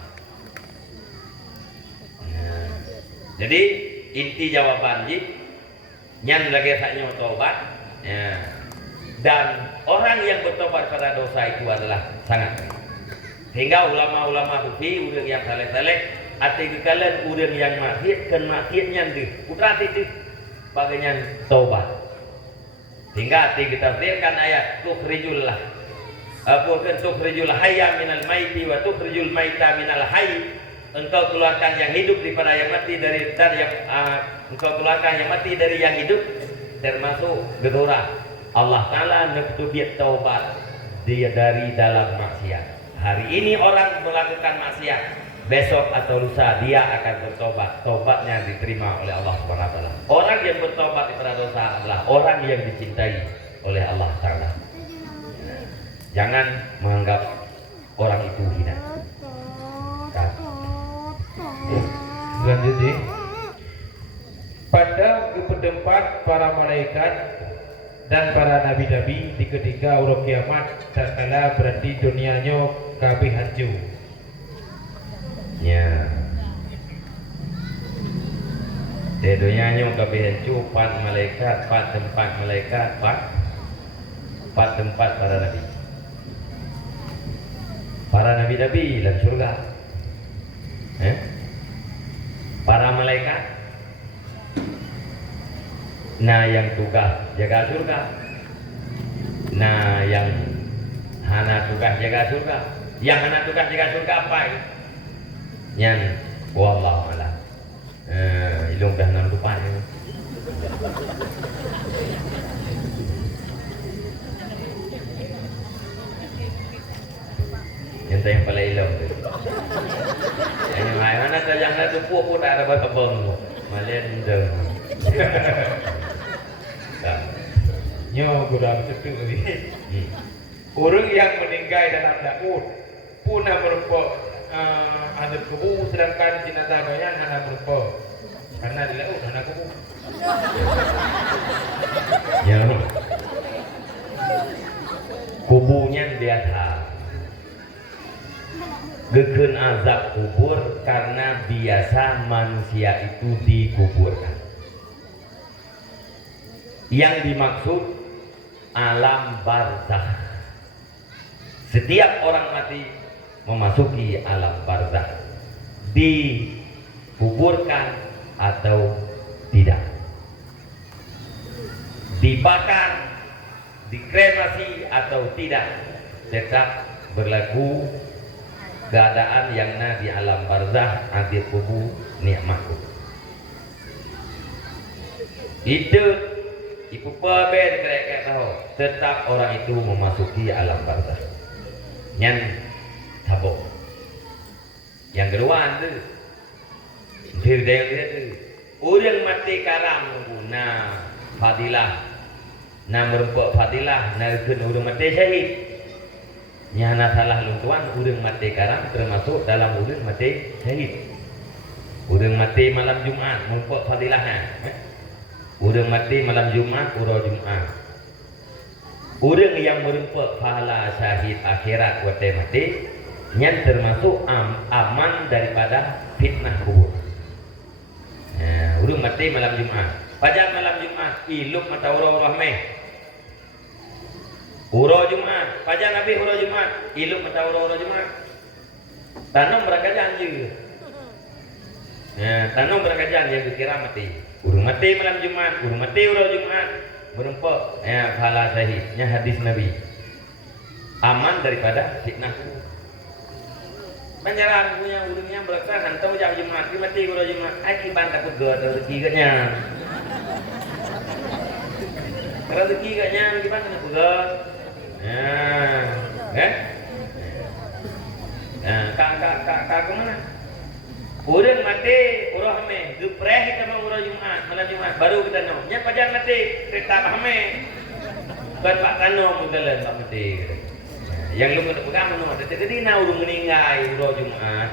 Jadi inti jawaban ji nyan lagi saknyo tobat ya. Dan orang yang bertobat pada dosa itu adalah sangat baik. Hingga ulama-ulama sufi urang yang saleh-saleh ati kekalan urang yang maksiat kan maksiatnya deh putrati itu bagainya taubat. Hingga ati kita tafsirkan ayat tukhrijul hayya minal maiti wa tukhrijul maita minal hayy. Engkau keluarkan yang hidup daripada yang mati dari engkau keluarkan yang mati dari yang hidup termasuk gedora. Allah Taala nektubiat taubat dia dari dalam maksiat. Hari ini orang melakukan maksiat, besok atau lusa dia akan bertobat. Tobatnya diterima oleh Allah Subhanahu wa taala. Orang yang bertobat daripada dosa adalah orang yang dicintai oleh Allah Taala. Jangan menganggap orang itu hina. Selanjutnya, pada kepentempat para malaikat dan para nabi-nabi di ketika urang kiamat tak kala berarti dunianya kabeh hancur. Ya. Di dunianya kabeh hancur 4 malaikat, 4 tempat malaikat, 4 tempat para nabi. Para nabi-nabi dalam surga. Para malaikat nah yang tugas jaga surga, nah yang hana tugas jaga surga, yang hana tugas jaga surga apa? Yang wallahu a'lam. Ilung dah nan lupa ni. Yang tayang pala ilong tu. Yang mana tu yang tu pun tak ada apa bang. Malen deng. Nyo kurang cetu ni. Orang yang meninggal dalam dapur punah berupa ada kubu sedangkan jenazahnya anak berupa karena di laut anak kubu. Ya. Kubunya biasa. Gekeun azab kubur karena biasa manusia itu dikuburkan. Yang dimaksud alam barzakh. Setiap orang mati memasuki alam barzakh, dikuburkan atau tidak, dibakar, dikremasi atau tidak, tetap berlaku keadaan yang di alam barzakh adi kubur nikmatku. Itu ibu peber kerek tahu, tetap orang itu memasuki alam barzakh. Yang tabok. Yang kedua tu, berdaya tu, orang mati karam na fadilah, na merempuk fadilah, na ikut orang mati syahid. Nyana salah luntuan, orang mati karam termasuk dalam orang mati syahid. Orang mati malam Jumaat merempuk fadilahnya. Orang mati malam Jumaat, urau Jumaat. Orang yang merempuk pahala syahid akhirat waktu mati, yang termasuk aman daripada fitnah kubur. Orang mati malam Jumaat, pada malam Jumaat, iluk mata urau rahmeh. Urau Jumaat, pada Nabi urau Jumaat, iluk mata urau Jumaat. Tanam berakajan je. Tanam berakajan yang dikira mati. Urung mati malam Jumaat, urung mati urau Jumaat. Merempuk pahala syahidnya hadis Nabi, aman daripada fitnah. Panjaran punya ulungnya berkata hantu jam Jumat mati kalau Jumat akibat takut gua rezeki katnya. Rezeki katnya gimana takut gua? Kak kemana? Orang mati, orang hame, gepreh kita mau orang Jumat, malam Jumat, baru kita nom. Nya pajan mati, kereta hame. Kan Pak Tano mudalan Pak mati. Yang lu kena pegang nom, jadi na urung meninggal orang Jumat.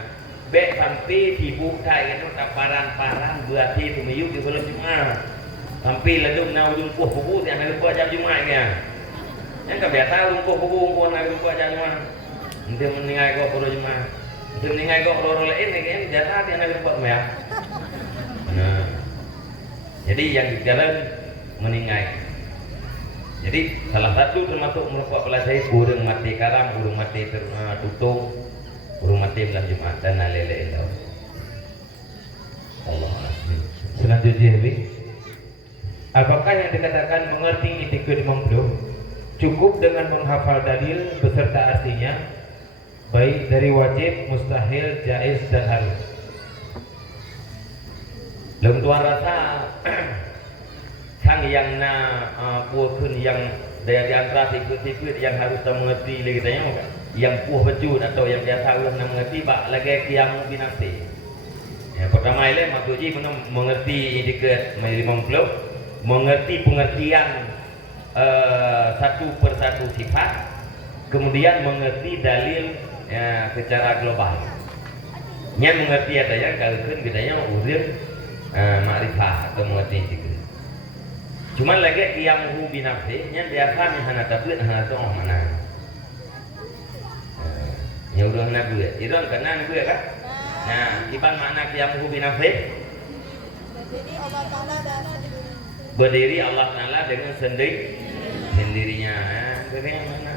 Bek sampai dibuka itu paran-paran buat itu meyuk di bulan Jumat. Sampai ledung na urung puh bubu yang harus buat jam Jumat ya. Yang kebiasa urung puh bubu pun harus buat jam Jumat. Nanti meninggal kau orang Jumat. Dengan kau orang lain ni jasa dia nak buat apa? Nah, jadi yang dikatakan meninggal. Jadi salah satu termasuk merupakan pelasai burung mati karam, burung mati tutup, burung mati bulan Jumat dan lain-lain tahu. Allah. Selanjutnya, apakah yang dikatakan mengerti itikad Imam Beliau cukup dengan menghafal dalil beserta artinya? Baik dari wajib, mustahil, jaiz dan harus. Lem tuan rasa sang yang puhun yang daya di antara sikut-sikut yang harus kita mengerti lagi tanya yang puh bejut atau yang biasa orang nak mengerti bak lagi kiamu binafsi. Yang pertama ialah maksudnya mengerti itikad Imam Beliau, mengerti pengertian satu persatu sifat, kemudian mengerti dalil secara global. Yang mengerti adanya kalau kan bedanya urir makrifah atau mengerti itu. Cuma lagi qiyamuhu binafsi yang biasa ni hana tabut hana tong mana. Ya udah nak buat. Itu kan nak buat kan? Nah, iban makna qiyamuhu binafsi? Berdiri Allah Taala dengan sendirinya. Bagaimana mana?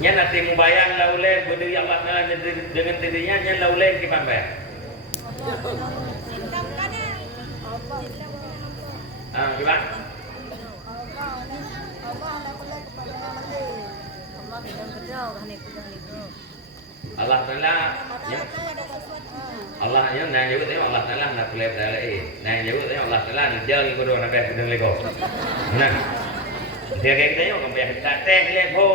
Nya nanti membayang laulen berdiri Allah Taala dengan dirinya nya laulen kipan bayang. Kipan? Allah Taala Allah nya nang juga tengok Allah Taala nak boleh dalai. Nang juga tengok Allah Taala nak jalan ko do nak sedang lego. Nah. Dia kayak tengok sampai tak teh lego.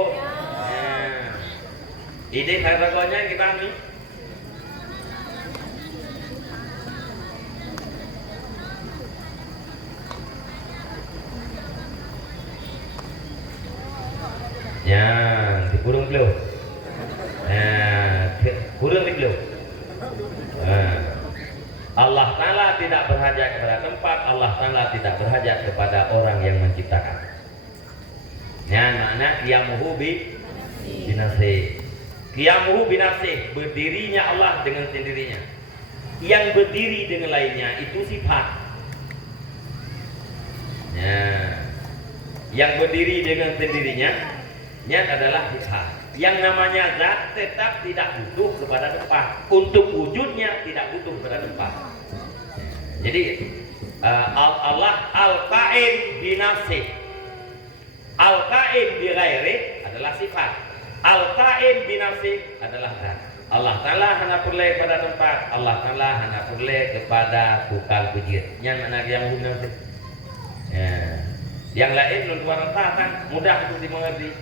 Ide harganya kita ni. Ya, di kurung beliau. Kurung di beliau. Allah Ta'ala tidak berhajat kepada tempat, Allah Ta'ala tidak berhajat kepada orang yang menciptakan. Ya, makna qiyamuhu binafsi. Qiyamuhu binafsi, berdirinya Allah dengan sendirinya. Yang berdiri dengan lainnya itu sifat. Ya. Yang berdiri dengan sendirinya adalah sifat. Yang namanya zat tetap tidak butuh kepada tempat. Untuk wujudnya tidak butuh kepada tempat. Jadi Allah al-qaim bi nafsi, al-qaim bi ghairi adalah sifat, al-qaim bi nafsi adalah zat. Allah Ta'ala hanya perle pada tempat, Allah Ta'ala hanya perle kepada tukang pijit. Yang mana yang guna sih? Ya. Yang lain luar kan mudah untuk dimengerti.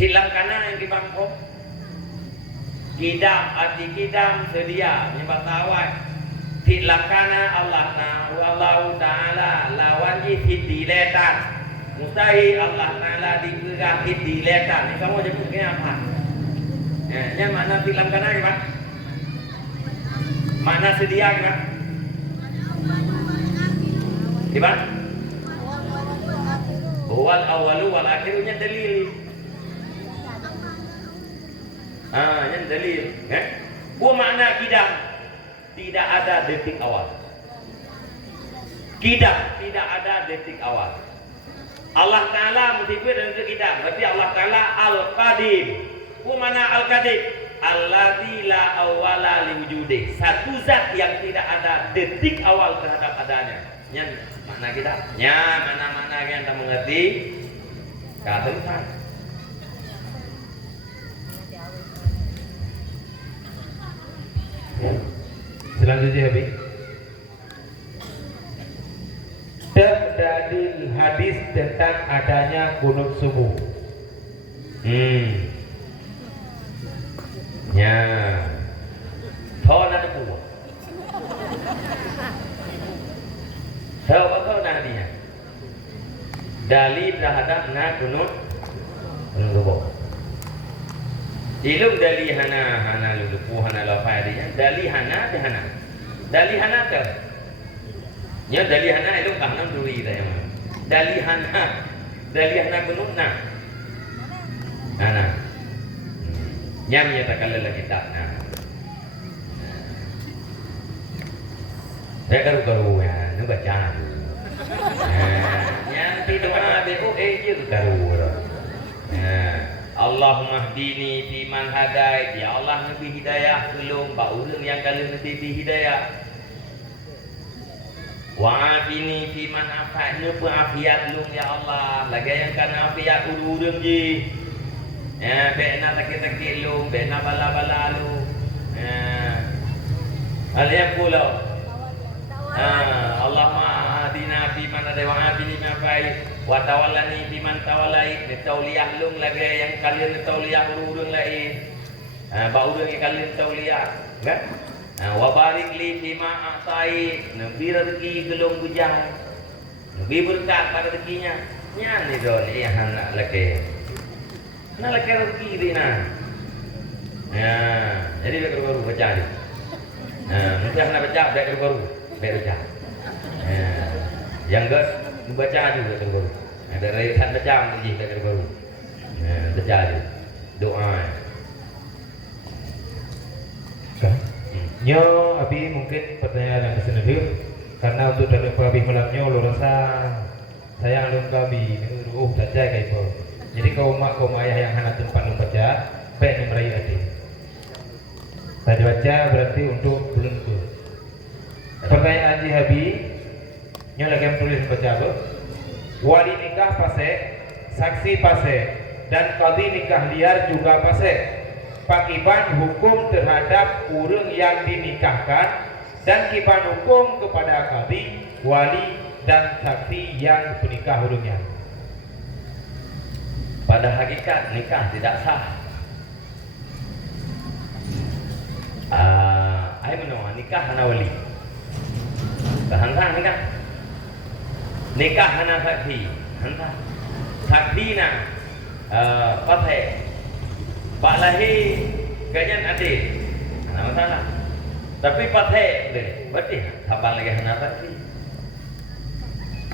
Hilang kana yang dibangkok. Kidam arti kidam sedia menyebab tawai. Hilang kana Allah Ta'ala lawan hidiletan. Mustahil Allah Ta'ala digerak hidiletan. Ini kamu jemputnya apa? Yang mana hilang kana gimana? Mana sedia gimana? Gimana? Wal awalu wal akhirunya dalil. Yang dalil. Makna kidam tidak ada detik awal. Kidam tidak ada detik awal. Allah Ta'ala mensifat dan kidam. Berarti Allah Ta'ala al-qadim. Mana al-qadim? Alladzi la awwala liwujudih. Satu zat yang tidak ada detik awal terhadap adanya. Yang makna kita? Mana-mana yang tak mengerti? Katakan. Selanjutnya Habib. Dalil hadis tentang adanya kunut subuh. Ya. Thon ada buah. Tahu apa nantinya? Dalil terhadap kunut subuh. Ilum dali hana lulupu hana lafadinya dali hana dehana. Dali hana tu. Ya dali hana ilum kahnam duri dah yang. Dali hana kunutna. Hana. Yang menyatakan lagi kitabna. Saya garu-garu ya, nu baca. Yang tidak ada je tu garu. Allahumma hdini fi man hadait. Ya Allah nabi hidayah belum baurang yang kali nabi hidayah. Wa afini fi man afat nu afiat lum ya Allah. Lagi yang kana afiat urang ji. Bena takit-takit lum, bena bala-bala lu. Aliyah pulau. Allahumma adina fi man hadait wa afini ma fai. Wa tawallani biman tawallait. Tauliyah lung lagi yang kalian tauliyah urang lain. Ba urang yang kalian tauliyah, kan? Wa barik li bima atai. Nabi rezeki gelung bujang. Nabi berkat pada rezekinya. Nya ni don anak laki. Nak laki rezeki dina. Ya, jadi baru baca ni. Mungkin nak baca baru baca. Yang gas baca juga baru. Ada rehat baca lagi baru. Baca je. Doa. Nyo Abi mungkin pertanyaan yang kesenadil karena untuk dari Abi malamnya lo rasa sayang lom kami saja kayak itu. Jadi kau mak kau ayah yang hana tempat lo baca, baik yang merayu adik. Tadi baca berarti untuk belum tu. Pertanyaan Haji Abi, nyo lagi yang tulis baca apa? Wali nikah pase, saksi pase, dan qadhi nikah liar juga pase. Pakiban hukum terhadap orang yang dinikahkan dan kiban hukum kepada qadhi, wali dan saksi yang menikah orangnya. Pada hakikat nikah tidak sah. Ai menua nikah hana wali. Hantang nikah. Nikah hana saksi. Hantang. Saksi na pathai. Pak lahir ganyan adik. Hana masalah. Tapi pathai deh. Berarti sabar lagi hana saksi.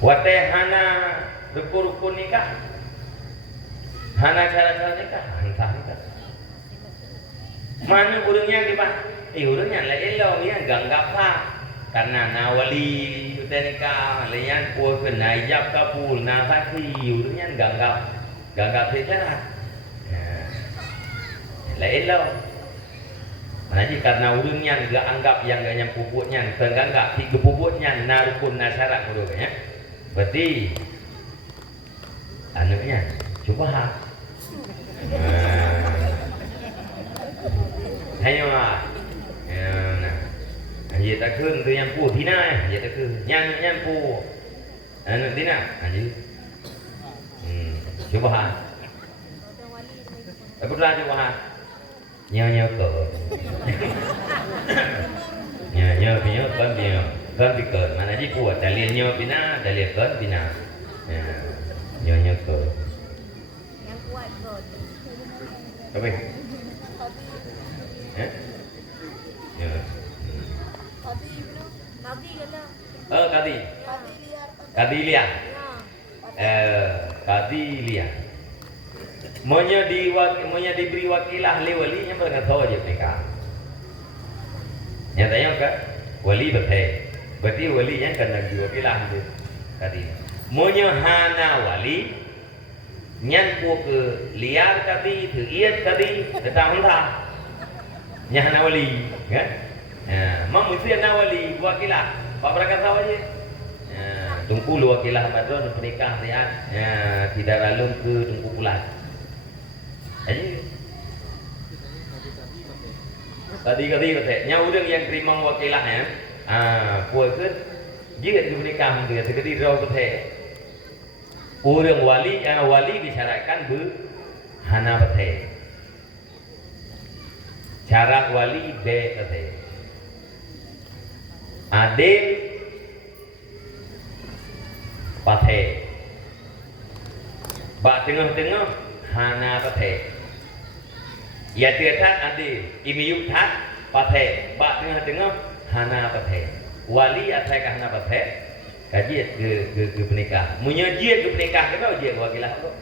Wate hana rukun nikah. Hana cara-cara nikah. Hantang nikah. Mana urangnya di mana? Urangnya lah elok ni ganggap lah. karena nawali utenika lian pua kena ijab kabul na saksi urunya ganggap secara lain lo mana karena urunnya gak anggap yang gak nyam puputnya terganggap tiga puputnya na rukun na syarat ya berarti anunya coba ha hay mà vậy ta cứ từ nhang phu thì na vậy ta cứ nhang phu anh tí na anh coba ha aku dah coba ha nhớ cờ nhớ cơn bị cờ mà nãy phu đại liên nhớ pina đại liên cơn pina nhớ cờ apa Kadilia. Kadilia. Maunya diberi wakilah oleh wali yang berangkat tahu aja mereka. Nyatanya kan wali betul. Berarti wali yang kena diwakilah itu tadi. Maunya hana wali nyan pu ke liar tadi, tu iat tadi, datang entah. Nya hana wali, kan? Mam mesti hana wali wakilah. Pak berangkat tahu aja. Tunggu lu wakilah badron pernikah lihat. Tidak lalu ke tunggu pulang. Aja. Tadi kata, nya udang yang terima wakilahnya, puas ke, dia di pernikah dia segede rau kata. Orang wali disyaratkan berhana bete. Cara wali be bete. Ade bete. Bak tengah-tengah hana bete. Ya tiatat ade imiyuk tat bete. Bak tengah-tengah hana bete. Wali atai hana bete. Kajian ke pernikah. Menyajian ke pernikah kenapa dia wakilah tu?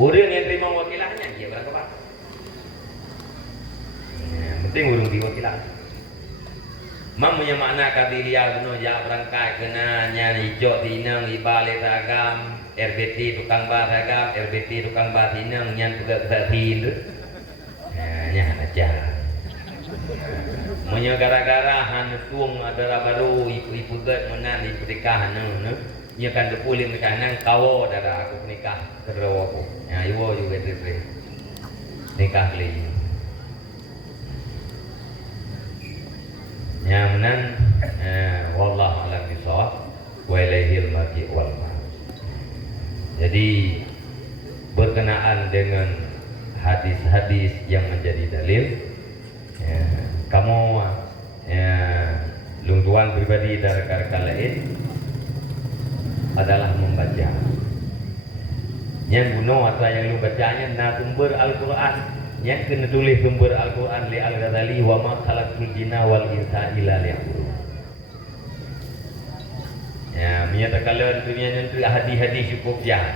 Orang yang terima wakilahnya dia berangkat apa? Penting urung diwakilah. Mam punya makna kadilia guna jak berangkat kena nyanyi jok tinang ibale ragam RBT tukang bar ragam RBT tukang bar tinang nyan pegak kesatin tu. Nyan aja. Menyo gara-gara han tuang adara baru ibu gat menan di pernikahan no nya kan depulin kanan kawo dara aku nikah kerawa aku ya iwo juga tre nikah li nya menan wallahu alam bisawab wa ilaihil marji wal ma'ad. Jadi berkenaan dengan hadis-hadis yang menjadi dalil kamu lungguan pribadi dari rekan lain adalah membaca. Yang bunuh atau yang lu bacanya na sumber Al-Quran. Yang kena tulis sumber Al-Quran li Al-Ghazali wa ma khalaqtul jinna wal insa illa liya'budun. Ya, menyatakan dunia itu hadis-hadis cukup jahat.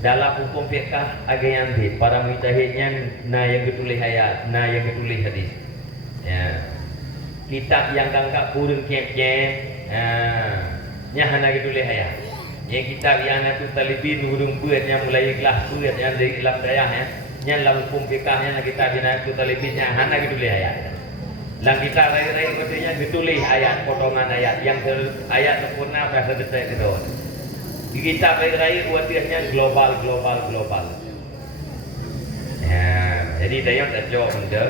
Dalam hukum fiqh agak yang para mujtahidnya na yang ditulis ayat, na yang ditulis hadis. Ya. Kitab yang gangkak kurung kek-kek nya hana ditulis ayat. Yang kitab yang atu talibin urung buat yang mulai kelas buat yang dari ilam dayah nya dalam hukum fiqhnya kitab yang atu talibinnya hana ditulis ayat. Dalam kitab lain-lain katanya ditulis ayat, potongan ayat yang ayat sempurna bahasa detik itu. Di kitab lain-lain wadiahnya global. Ya, jadi dayang tak jauh benda.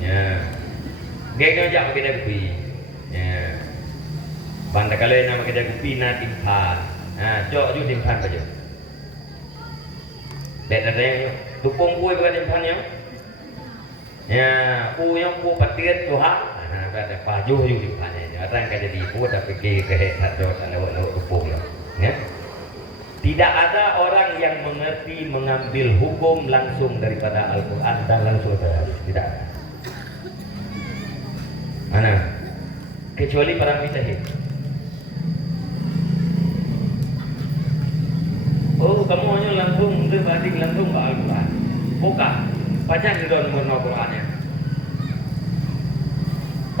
Ya. Gaya jauh kita kopi. Ya. Banda kalian nama kita kopi na timpan. Jauh juga timpan baju. Lihat ada yang tukung kue bukan timpannya. Ya, kue yang kue patiet Tuhan. Ada paju juga timpannya. Orang kan jadi kue tapi ke satu lalu tukung lah. Ya. Tidak ada orang yang mengerti mengambil hukum langsung daripada Al-Quran dan langsung dari hadis. Tidak ada. Mana? Kecuali para mujtahid. Oh, kamu hanya langsung berbanding langsung ke Al-Quran. Bukan. Baca di dalam Al-Qurannya.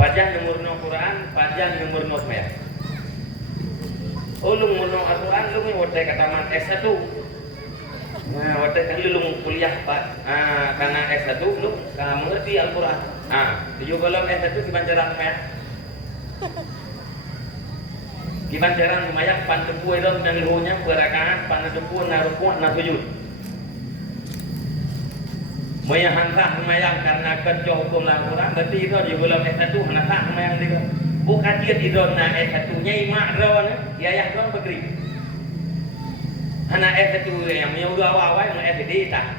Pajan numurno Quran, pajan numurno semayang. Oh lu ngurno Al-Quran, lu ni wadah kataman S1. Nah, wadah kan lu kuliah Pak. Karena S1 lu mengerti Al-Quran. Tujuh golong S1 gimana cara semayang? Gimana cara semayang? Pantepu itu dan lihunya berakaan, pantepu naruku na sujud. Moya hantah semayang karena kerja hukum Al-Quran, berarti itu di golong S1 hantah semayang dia. Bukan dia idon na S1 nya imak ron, ya ya ron begeri. Anak S1 yang menyuruh awal-awal yang SD tak.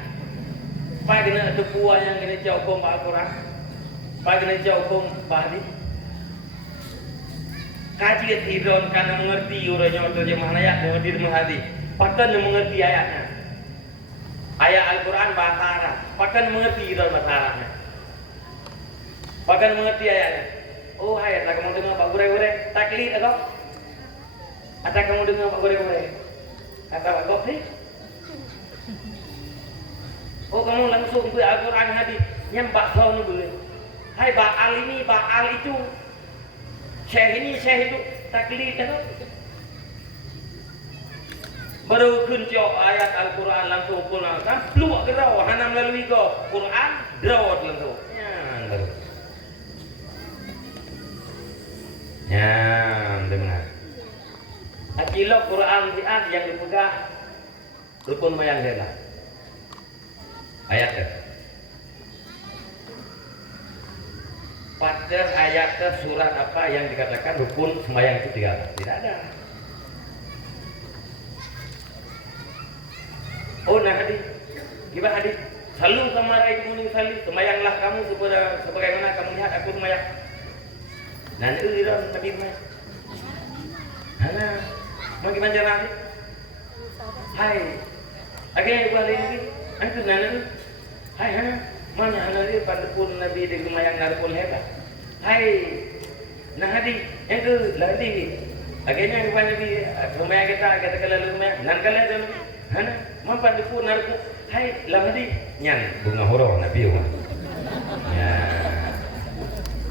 Pai kena tepua yang kena jauh hukum Al-Quran. Pai kena jauh hukum hadis. Kaji idon karena mengerti uranya terjemahan ayat, mengerti terjemahan hadis. Pakan mengerti ayatnya. Ayat Al-Quran bahasa Arab. Pakan mengerti idon bahasa Arabnya. Pakan mengerti ayatnya. Oh ayat lah kamu dengar Pak Gure-Gure taklid atau? Atau kamu dengar Pak Gure-Gure? Kata Pak Gopri? Oh kamu langsung ke Al-Quran hadis nyempak kau ni boleh. Hai Ba'al ini, Ba'al itu. Syekh ini, Syekh itu taklid atau? Baru kunci ayat Al-Quran langsung pulang kan? Peluak ke raw, hana melalui kau Quran, draw langsung. Ya, benar. Akilok Quran diat yang dipegang rukun mayang dia lah. Ayat ke. Pada ayat ke surat apa yang dikatakan rukun sembahyang itu tidak ada. Oh nah hadis, gimana hadis? Salu sama rakyatmu sali, sembahyanglah kamu sebagaimana kamu lihat aku sembahyang. Nan ron tadi mah. Hana, mau gimana caranya? Hai, akhirnya ibu hari ini, antu nana, hai hana, mana hana dia pada pun Nabi di kemayang narkul hebat. Hai, nah hadi, yang tu ladi, akhirnya ibu Nabi kemayang kita kalau kemayang, nan kalau ada Nabi, hana, mau pada pun narkul, hai, ladi, nyan bunga horo Nabi umah. Ya,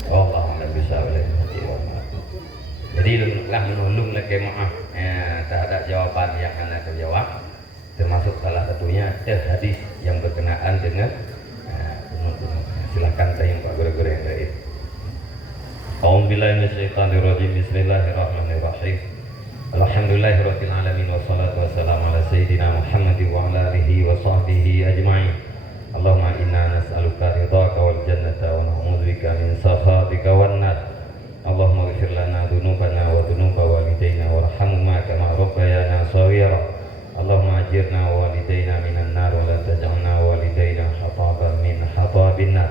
Allah bisa boleh. Jadi lah menolong lagi maaf tak ada jawaban yang anda terjawab, termasuk salah satunya hadis yang berkenaan dengan silakan tanya Pak Guru-Guru yang lain. A'udzubillahi minasyaitonirrajim. Bismillahirrahmanirrahim. Alhamdulillahirabbil alamin wassalatu wassalamu ala sayyidina Muhammadin wa ala alihi wa sahbihi ajma'in. Allahumma inna nas'aluka ridhaka wal jannata wa na'udzubika min sakhatika wan nar. Allahumma ighfir lana dhunubana wa dhunuba walidayna warhamhuma kama rabbayana shaghira. Allahumma ajirna wa walidayna minan nar wa la taj'alna walidayna hataban min hatabin nar.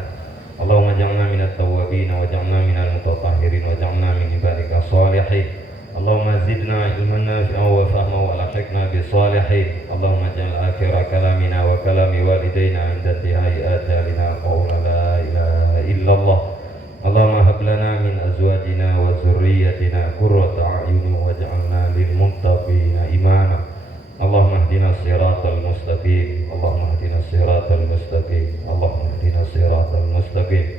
Allahumma ij'alna minat tawwabin wa ij'alna minal mutatahhirin wa ij'alna min ibadika shalihin. Allahumma zidna ilman nafi'an wa fahman wa alhiqna bis salihin. Allahumma ij'al akhira kalamina wa kalami walidayna inda intihai ajalina qawla la ilaha illallah. Allahumma hab lana min azwajina wa dzurriyyatina qurrata a'yunin waj'alna lil muttaqina imama. Allahumma ihdina siratal mustaqim. Allahumma ihdina siratal mustaqim. Allahumma ihdina siratal mustaqim.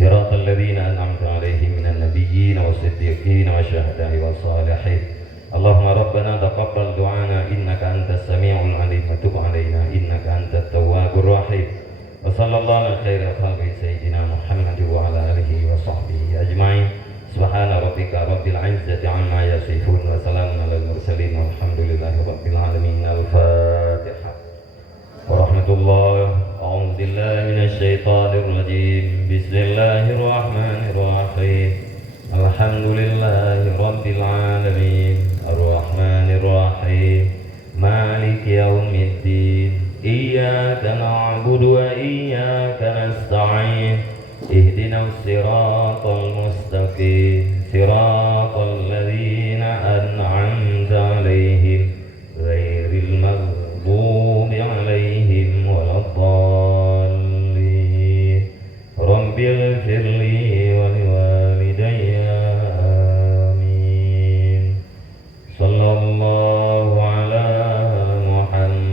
Siratal ladzina an'amta 'alaihim minan nabiyyin was-siddiqin wasyuhada'i was-shalihin. Allahumma rabbana taqabbal du'ana innaka antas sami'ul 'alim wa tub 'alaina innaka antat tawwabur rahim. Wa sallallahu ala khairil khalqi sayyidina Muhammad wa ala alihi wa sahbihi ajma'in. Subhana rabbika rabbil izzati 'amma yasifun wa salamun alal mursalin walhamdulillahi rabbil alamin. Al-Fatihah. Wa rahmatullah. A'udzu billahi minasy syaithanir rajim. Bismillahirrahmanirrahim. Alhamdulillahi rabbil alamin. Ar-Rahmanir Rahim. Maliki yaumiddin. Iyyaka na'budu wa iyyaka nasta'in. Ihdinas siratal mustaqim. Siratal ladzina an'amta 'alaihim ghairil maghdubi 'alaihim waladdallin. Rabbighfirli wa liwalidayya. Amin. Sallallahu ala Muhammad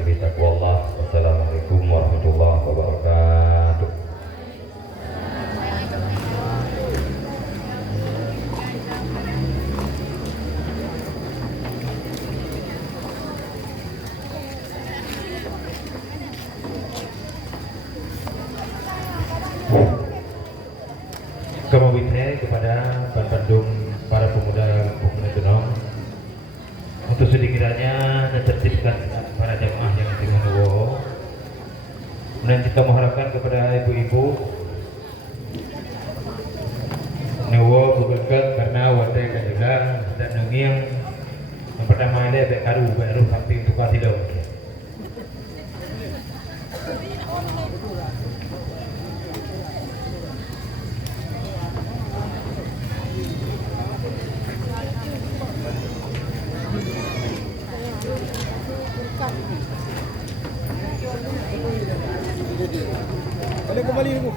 akhiri taqwallah. Wassalamualaikum warahmatullahi wabarakatuh. Kemawitnya kepada Ban Bandung, para pemuda Gunung untuk sedikitnya menertibkan para jamaah yang di Nuwo. Dan kita mengharapkan kepada ibu-ibu Nuwo bukan karena wadah kajian dan nunging yang pertama ini baru sampai untuk kasih dong. Boleh kembali dulu.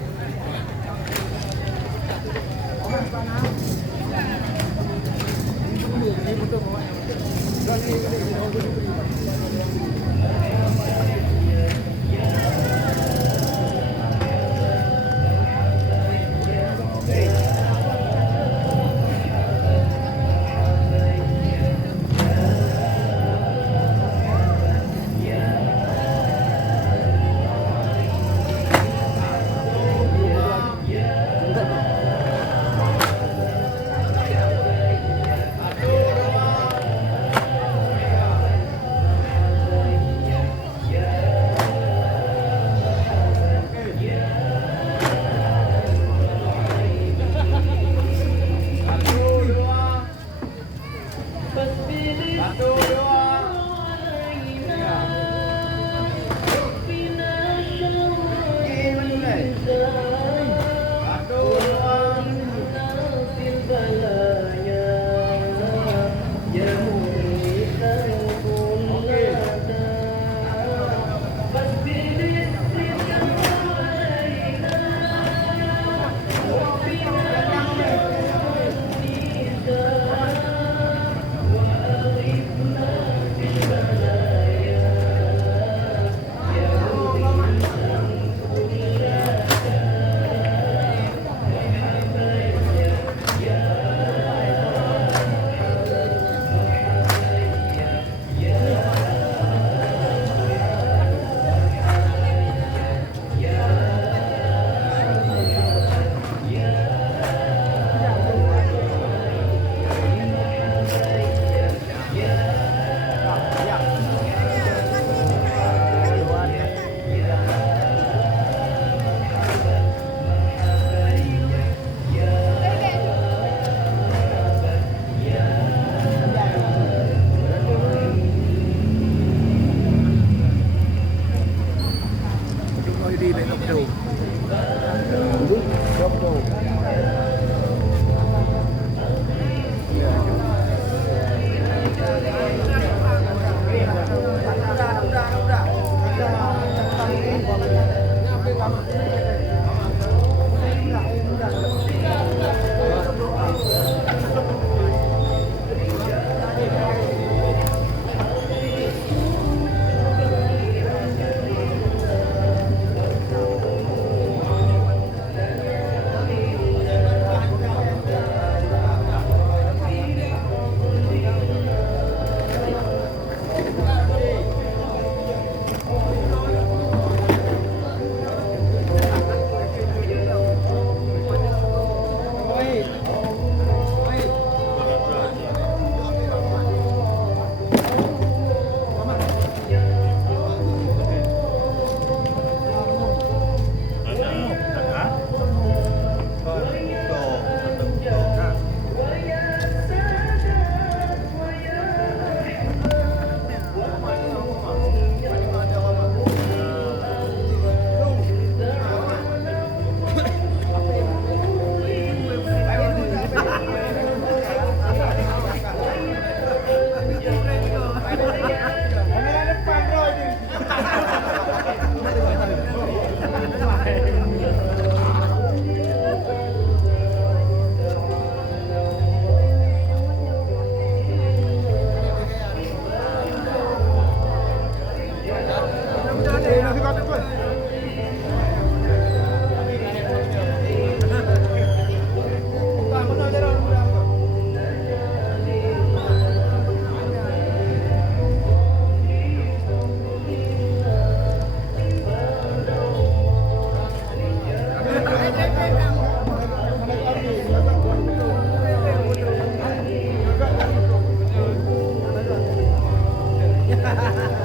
Hahaha.